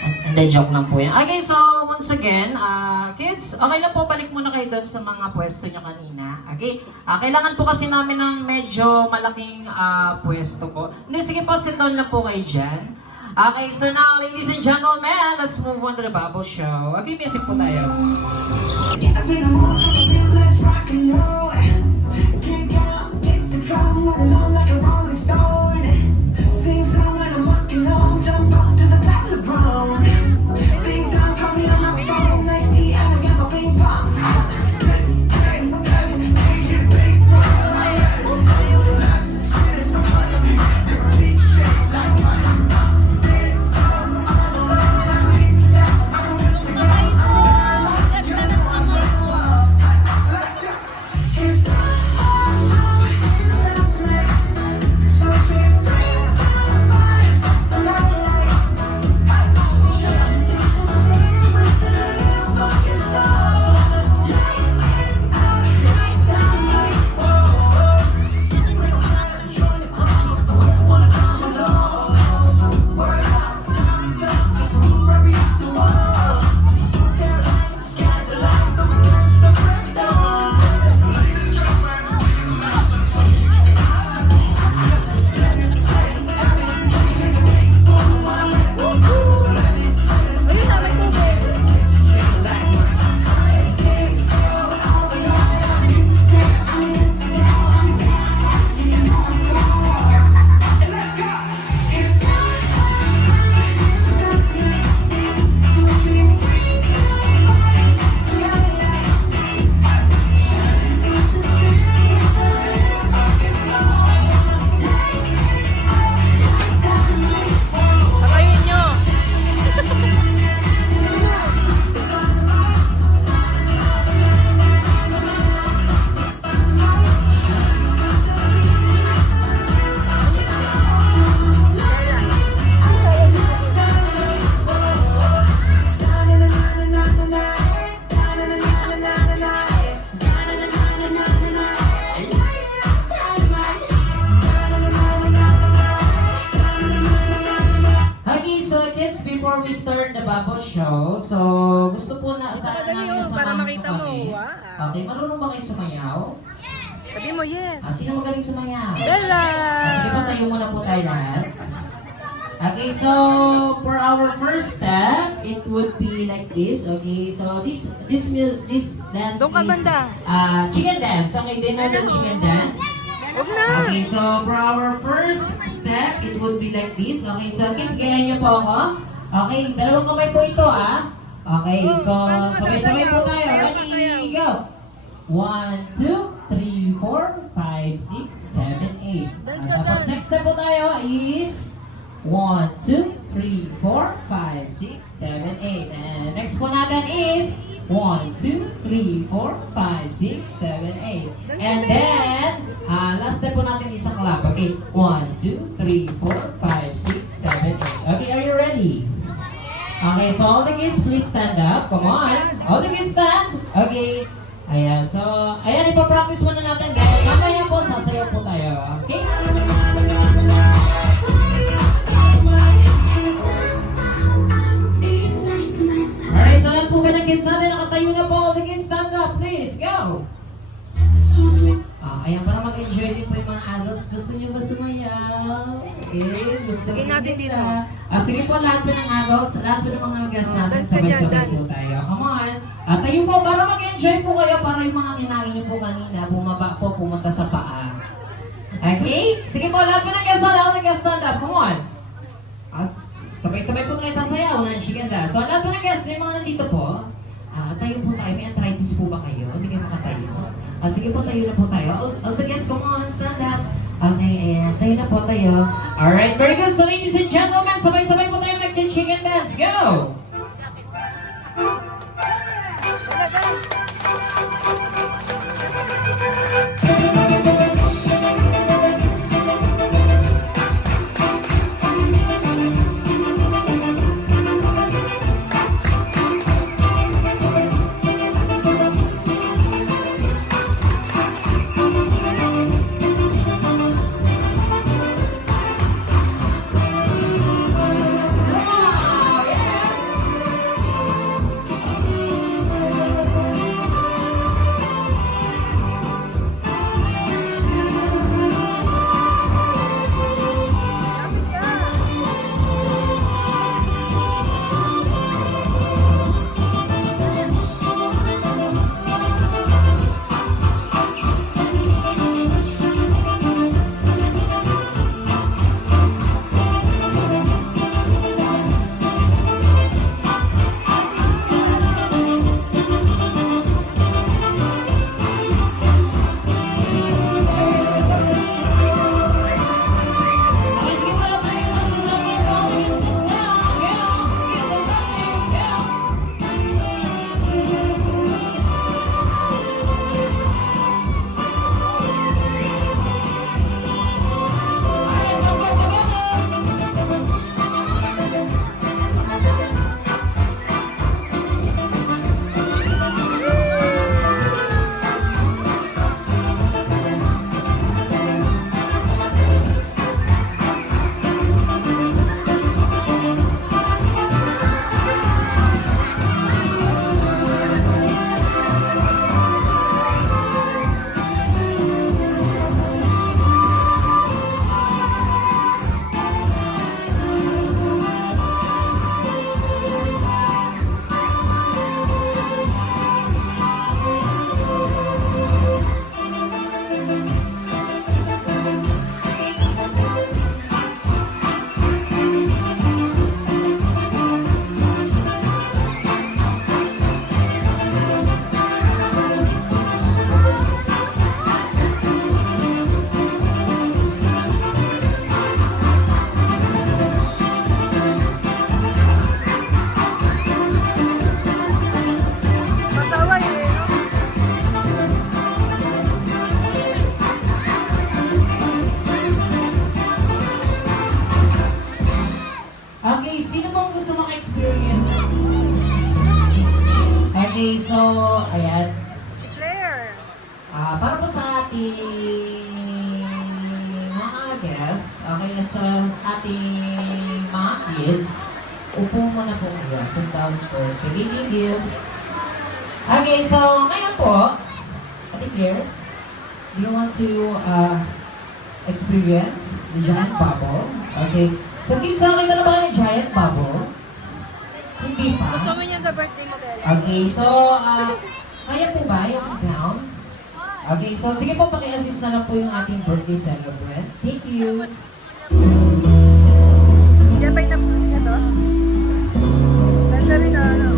Hindi, joke lang po yan. Okay, so once again, kids, okay lang po, balik muna kayo doon sa mga pwesto nyo kanina. Okay? Kailangan po kasi namin ng medyo malaking pwesto po. Hindi, sige po, sit down lang po kayo dyan. Okay, so now, ladies and gentlemen, let's move on to the Bubble Show. Okay, music po tayo. Let's rock and roll. Kick out, kick the drum, rolling on like a rolling stone. Sing song when I'm walking home, jump up to the top of the ground. Bing dong, call me on my phone, nice tea, and I get my ping pong. Let's get heavy, get bass, this beat shake like money. This song, I'm alone, I need to get to go. Let's go. It's Patayin nyo! Okay, so kids, before we start the Bubble Show, so gusto po na sana namin sa para makita mo. kami. Wow. Okay, marunong ba kayo sumayaw? Sabi mo, yes. Sino magaling sumayaw? Bella! Sige po, tayo muna po tayo lahat. Okay, so for our first step, it would be like this. Okay, so this dance Doon ka is banda. chicken dance. Okay, do you know the chicken dance? Huwag na! Okay, so for our first step, it would be like this. Okay, so kids, gayahin niyo po ako. Okay, dalawang kamay po ito, ah. Okay, so sabay-sabay po tayo. Ready, go! 1, 2, 3, 4, 5, 6, 7, 8. Dance ka, Tapos dance. next step po tayo is 1, 2, 3, 4, 5, 6, 7, 8. And next po natin is 1, 2, 3, 4, 5, 6, 7, 8. And then, last step po natin isang clap. Okay, 1, 2, 3, 4, 5, 6, 7, 8. Okay, are you ready? Okay, so all the kids, please stand up. Come on. All the kids stand. Okay. Ayan, so, ayan, ipapractice muna natin. Mamaya po, sasayaw po tayo. Okay? gusto Lagyan natin dito. Sige po, lahat po ng adults, lahat po ng mga guests natin, Dance ka dyan, sabay-sabay po dance. tayo. Come on. At tayo po, para mag-enjoy po kayo, para yung mga kinain niyo po kanina, bumaba po, pumunta sa paa. Okay? Sige po, lahat po ng guests, lahat ng guests stand up. Come on. Sabay-sabay po tayo sasayaw ng chicken dance. So, lahat po ng guests, yung mga nandito po, tayo po tayo. May arthritis po ba kayo? Hindi kayo makatayo. Sige po, tayo na po tayo. All the guests, come on, stand up. Okay, ayan. Tayo na po tayo. Alright, very good. So, ladies and gentlemen, sabay-sabay po tayo mag-chicken dance. Go! Okay, sino bang gusto maka-experience? Okay, so, ayan. Claire! Para po sa ating mga guests, okay, at sa ating mga kids, upo muna po kayo. Sit down first. Baby deal. Okay, so, ngayon po, Ate Claire, do you want to experience the giant bubble? Okay. So, kids, nakita na ba kayo yung giant bubble? Hindi pa. Gusto mo niya sa birthday mo, Claire? Okay, so, kaya po ba yung down? Okay, so sige po, paki-assist na lang po yung ating birthday celebrant. Thank you. Yan ba yung ito? Ganda rin na ano.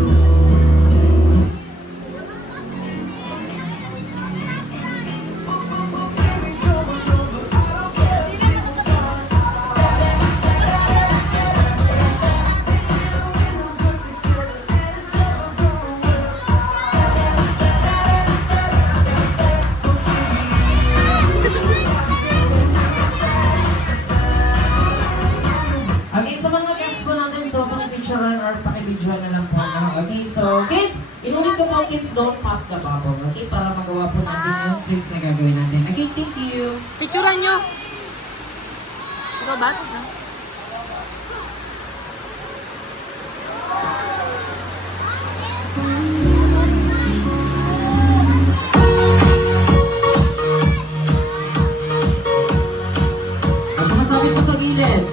Okay, sa mga guests po natin, so pakipicturean or pakibidyoan na lang po. No? Okay, so kids, inulit ko po kids, don't pop the bubble. Okay, para magawa po natin yung tricks na gagawin natin. Okay, thank you. Picturean nyo! Ikaw ba? Ang sumasabi po sa gilid.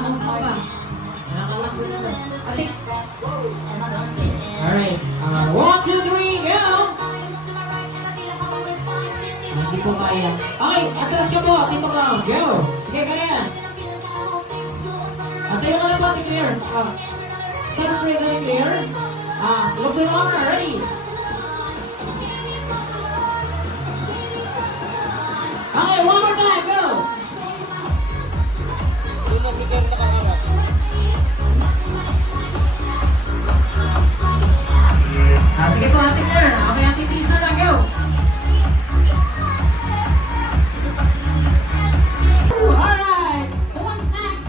move pa. Nakakalakot na. Atik. Alright. 1, 2, 3, go! Hindi ko kaya. Okay, atras ka po, Tito Clown. Go! Sige, kaya. Tayo ka lang ba, clear? Stand straight and clear. Look to the camera, ready? Okay, one more time, go! Sige po, Ate Claire. Okay, Ate Tis na lang, go! Alright! Who wants next?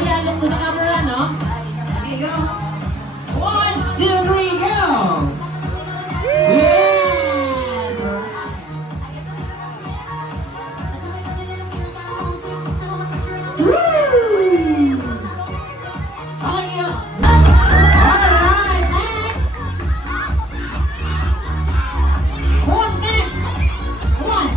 Yeah, look to the camera, no? Okay, go! 1, 2, 3, go! Yes! Woo! Okay, go! Alright, next! Who wants next? One!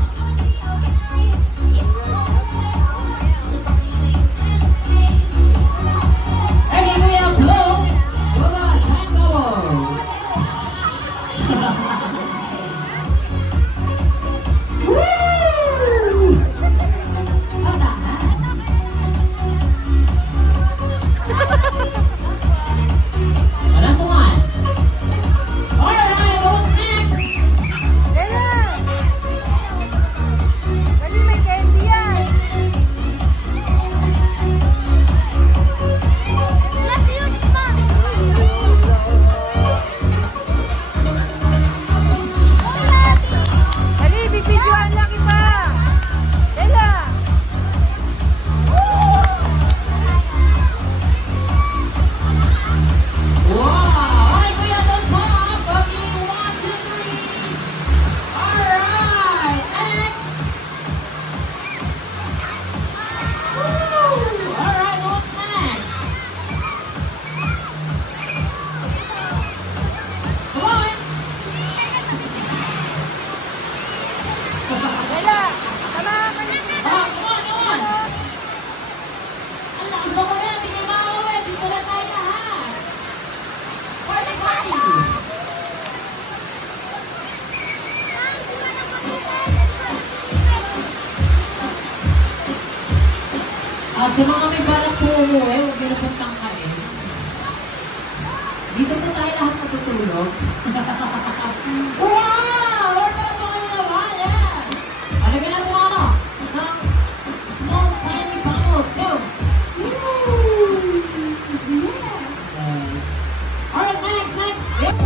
Okay, we have blow. Yoga tango. Woo! Ang taas. Last one. Alright, what's next? Wow! Ay, Kuya Don Pop! Okay, 1, 2, 3. Alright, next! Woo! Alright, what's next? Come on! Come on! Ang lakas ako yan! Hindi kayo makakawin! Dito na tayo lahat! Party, party! Sa mga may balak po umuwi, huwag nyo na pong tangkain. Dito po tayo lahat matutulog. Wow! Or pala po kayo naman, yeah! Alagyan natin ano? Ng small, tiny bubbles. Go! Woo! Yeah! Alright, next! Yeah.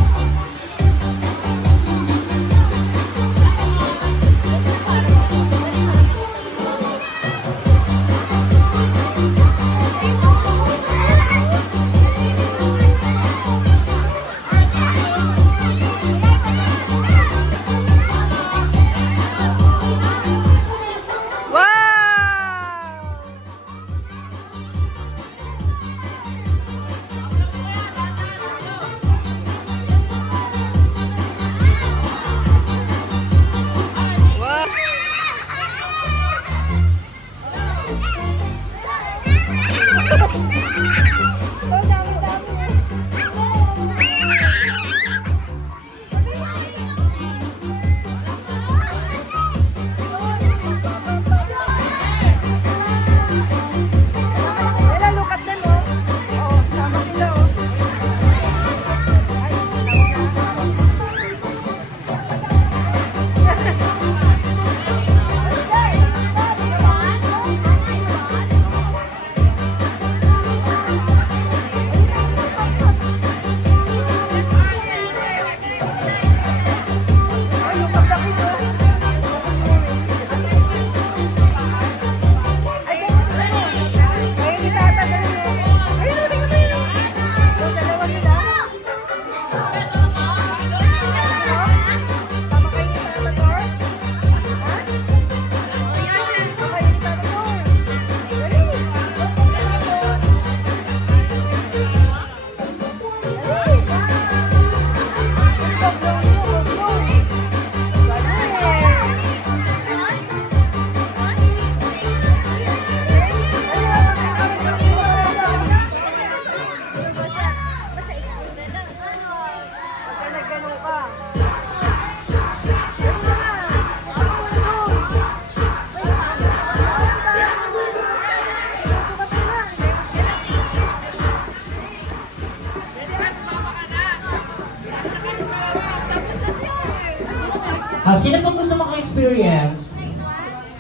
Sino pang gusto maka-experience?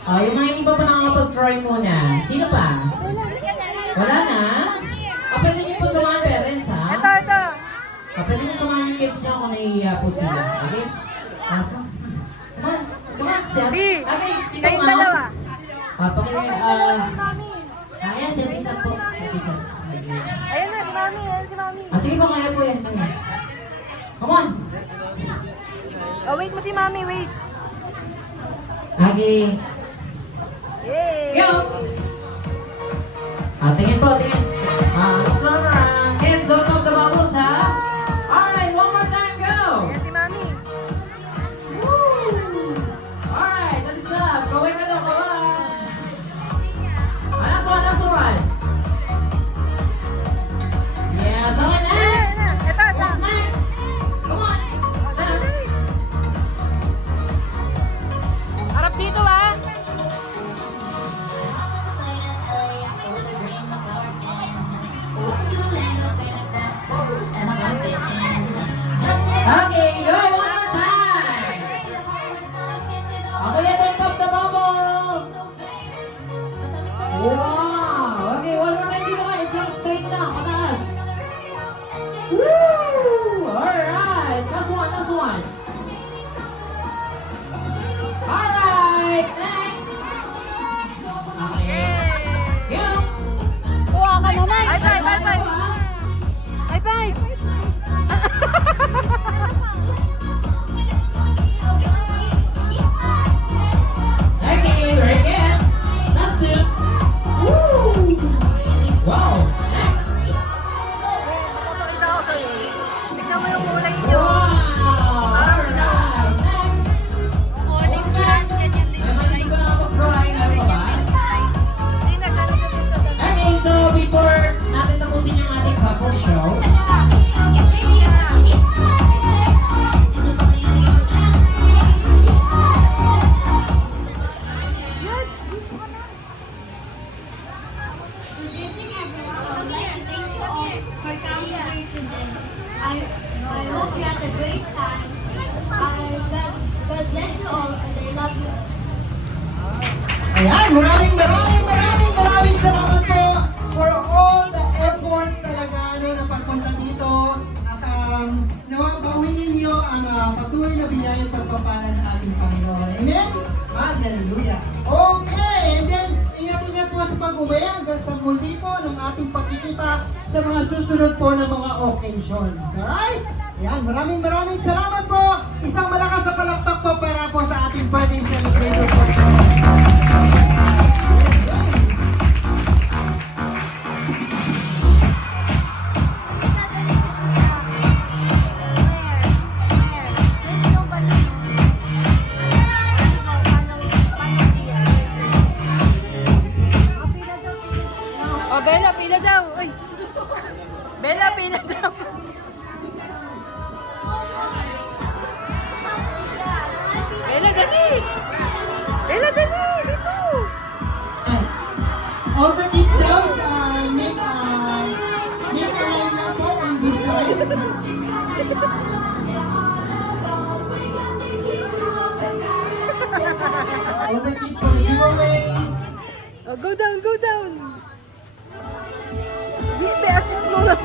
Yung mga hindi pa nakakapag-try muna. Sino pa? Wala na? Pwede niyo po samahan parents, ha? Ito. Pwede niyo samahan yung kids niyo kung nahihiya po sila. Okay? Asa? Come on, sir. Okay, Kayong dalawa. Ayan, si Tisa po. Ayan na, si Mami. Sige po, kaya po yan. Come on. Oh, wait mo si Mami, wait. Okay. Yay! Go! Tingin po, tingin. Kids, don't pop the bubbles, ha? Alright, one more time, go! Ayan si Mami. Woo! Alright, that's up. Going ka daw, come on. Last one. Yeah, so next. Ito. What's next? Come on. Harap dito, ha? Okay, go one more time. Okay, don't pop the bubble. Wow. Okay, one more time dito guys. Lang straight lang, pataas. Woo! Alright, last one. Alright, next. Okay. Go. Kuha ka naman. High five. High five. Okay, very good. Last two. Woo! Wow, next. Papakita ko sa'yo. Tignan mo yung kulay niyo. Wow! Alright, next. What's next? Ay, hindi pa nakapag-try. Ano ba? Okay, so before natin tapusin yung ating bubble show, I hope you had a great time. God bless you all and I love you. Ayan, maraming salamat po for all the efforts talaga na pagpunta dito at nawa bawin ninyo ang patuloy na biyaya at pagpapala ng ating Panginoon. Amen? Hallelujah. Okay, and then ingat-ingat po sa pag-uwi hanggang sa muli po ng ating pagkikita sa mga susunod po na mga occasions. Alright? Ayan, maraming salamat po. Isang malakas na palakpak po para po sa ating birthday celebrator po. Oh, Bella, pila daw. Uy. Bella, pila daw. Bella, dali. Bella, dali. Dito. All the kids down, make a line na po on this side. All the kids for the giveaways. Oh, go down, go down. Be assist mo lang.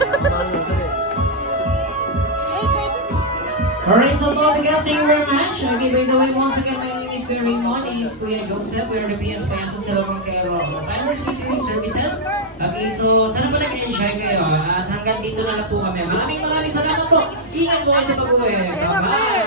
alright, so to all the guys, thank you very much. Okay, by the way, once again, my name is Raymond. He is Kuya Joseph. We are the PS Payaso sa Labang Cairo. Primers Catering Services. Okay, so sana pa nag-enjoy kayo. At hanggang dito na lang po kami. Maraming salamat po. Ingat po kayo sa pag-uwi. Bye-bye!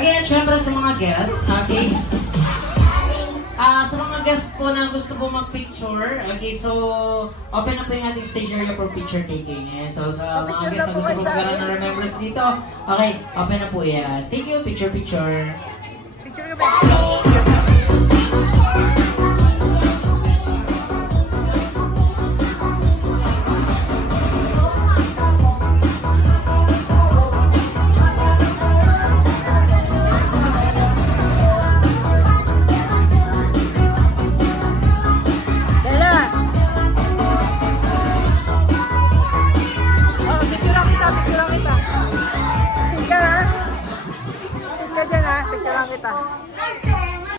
Okay, at syempre sa mga guest, okay? Sa mga guest po na gusto po mag-picture, okay, so open na po yung ating stage area for picture taking. Eh. So sa mga guest na gusto po magkaroon ng remembrance dito, okay, open na po yan. Thank you, picture. Picture ka ba? Bella! Oh, picture lang kita. Sit ka ha? Sit ka dyan ha, picture lang kita.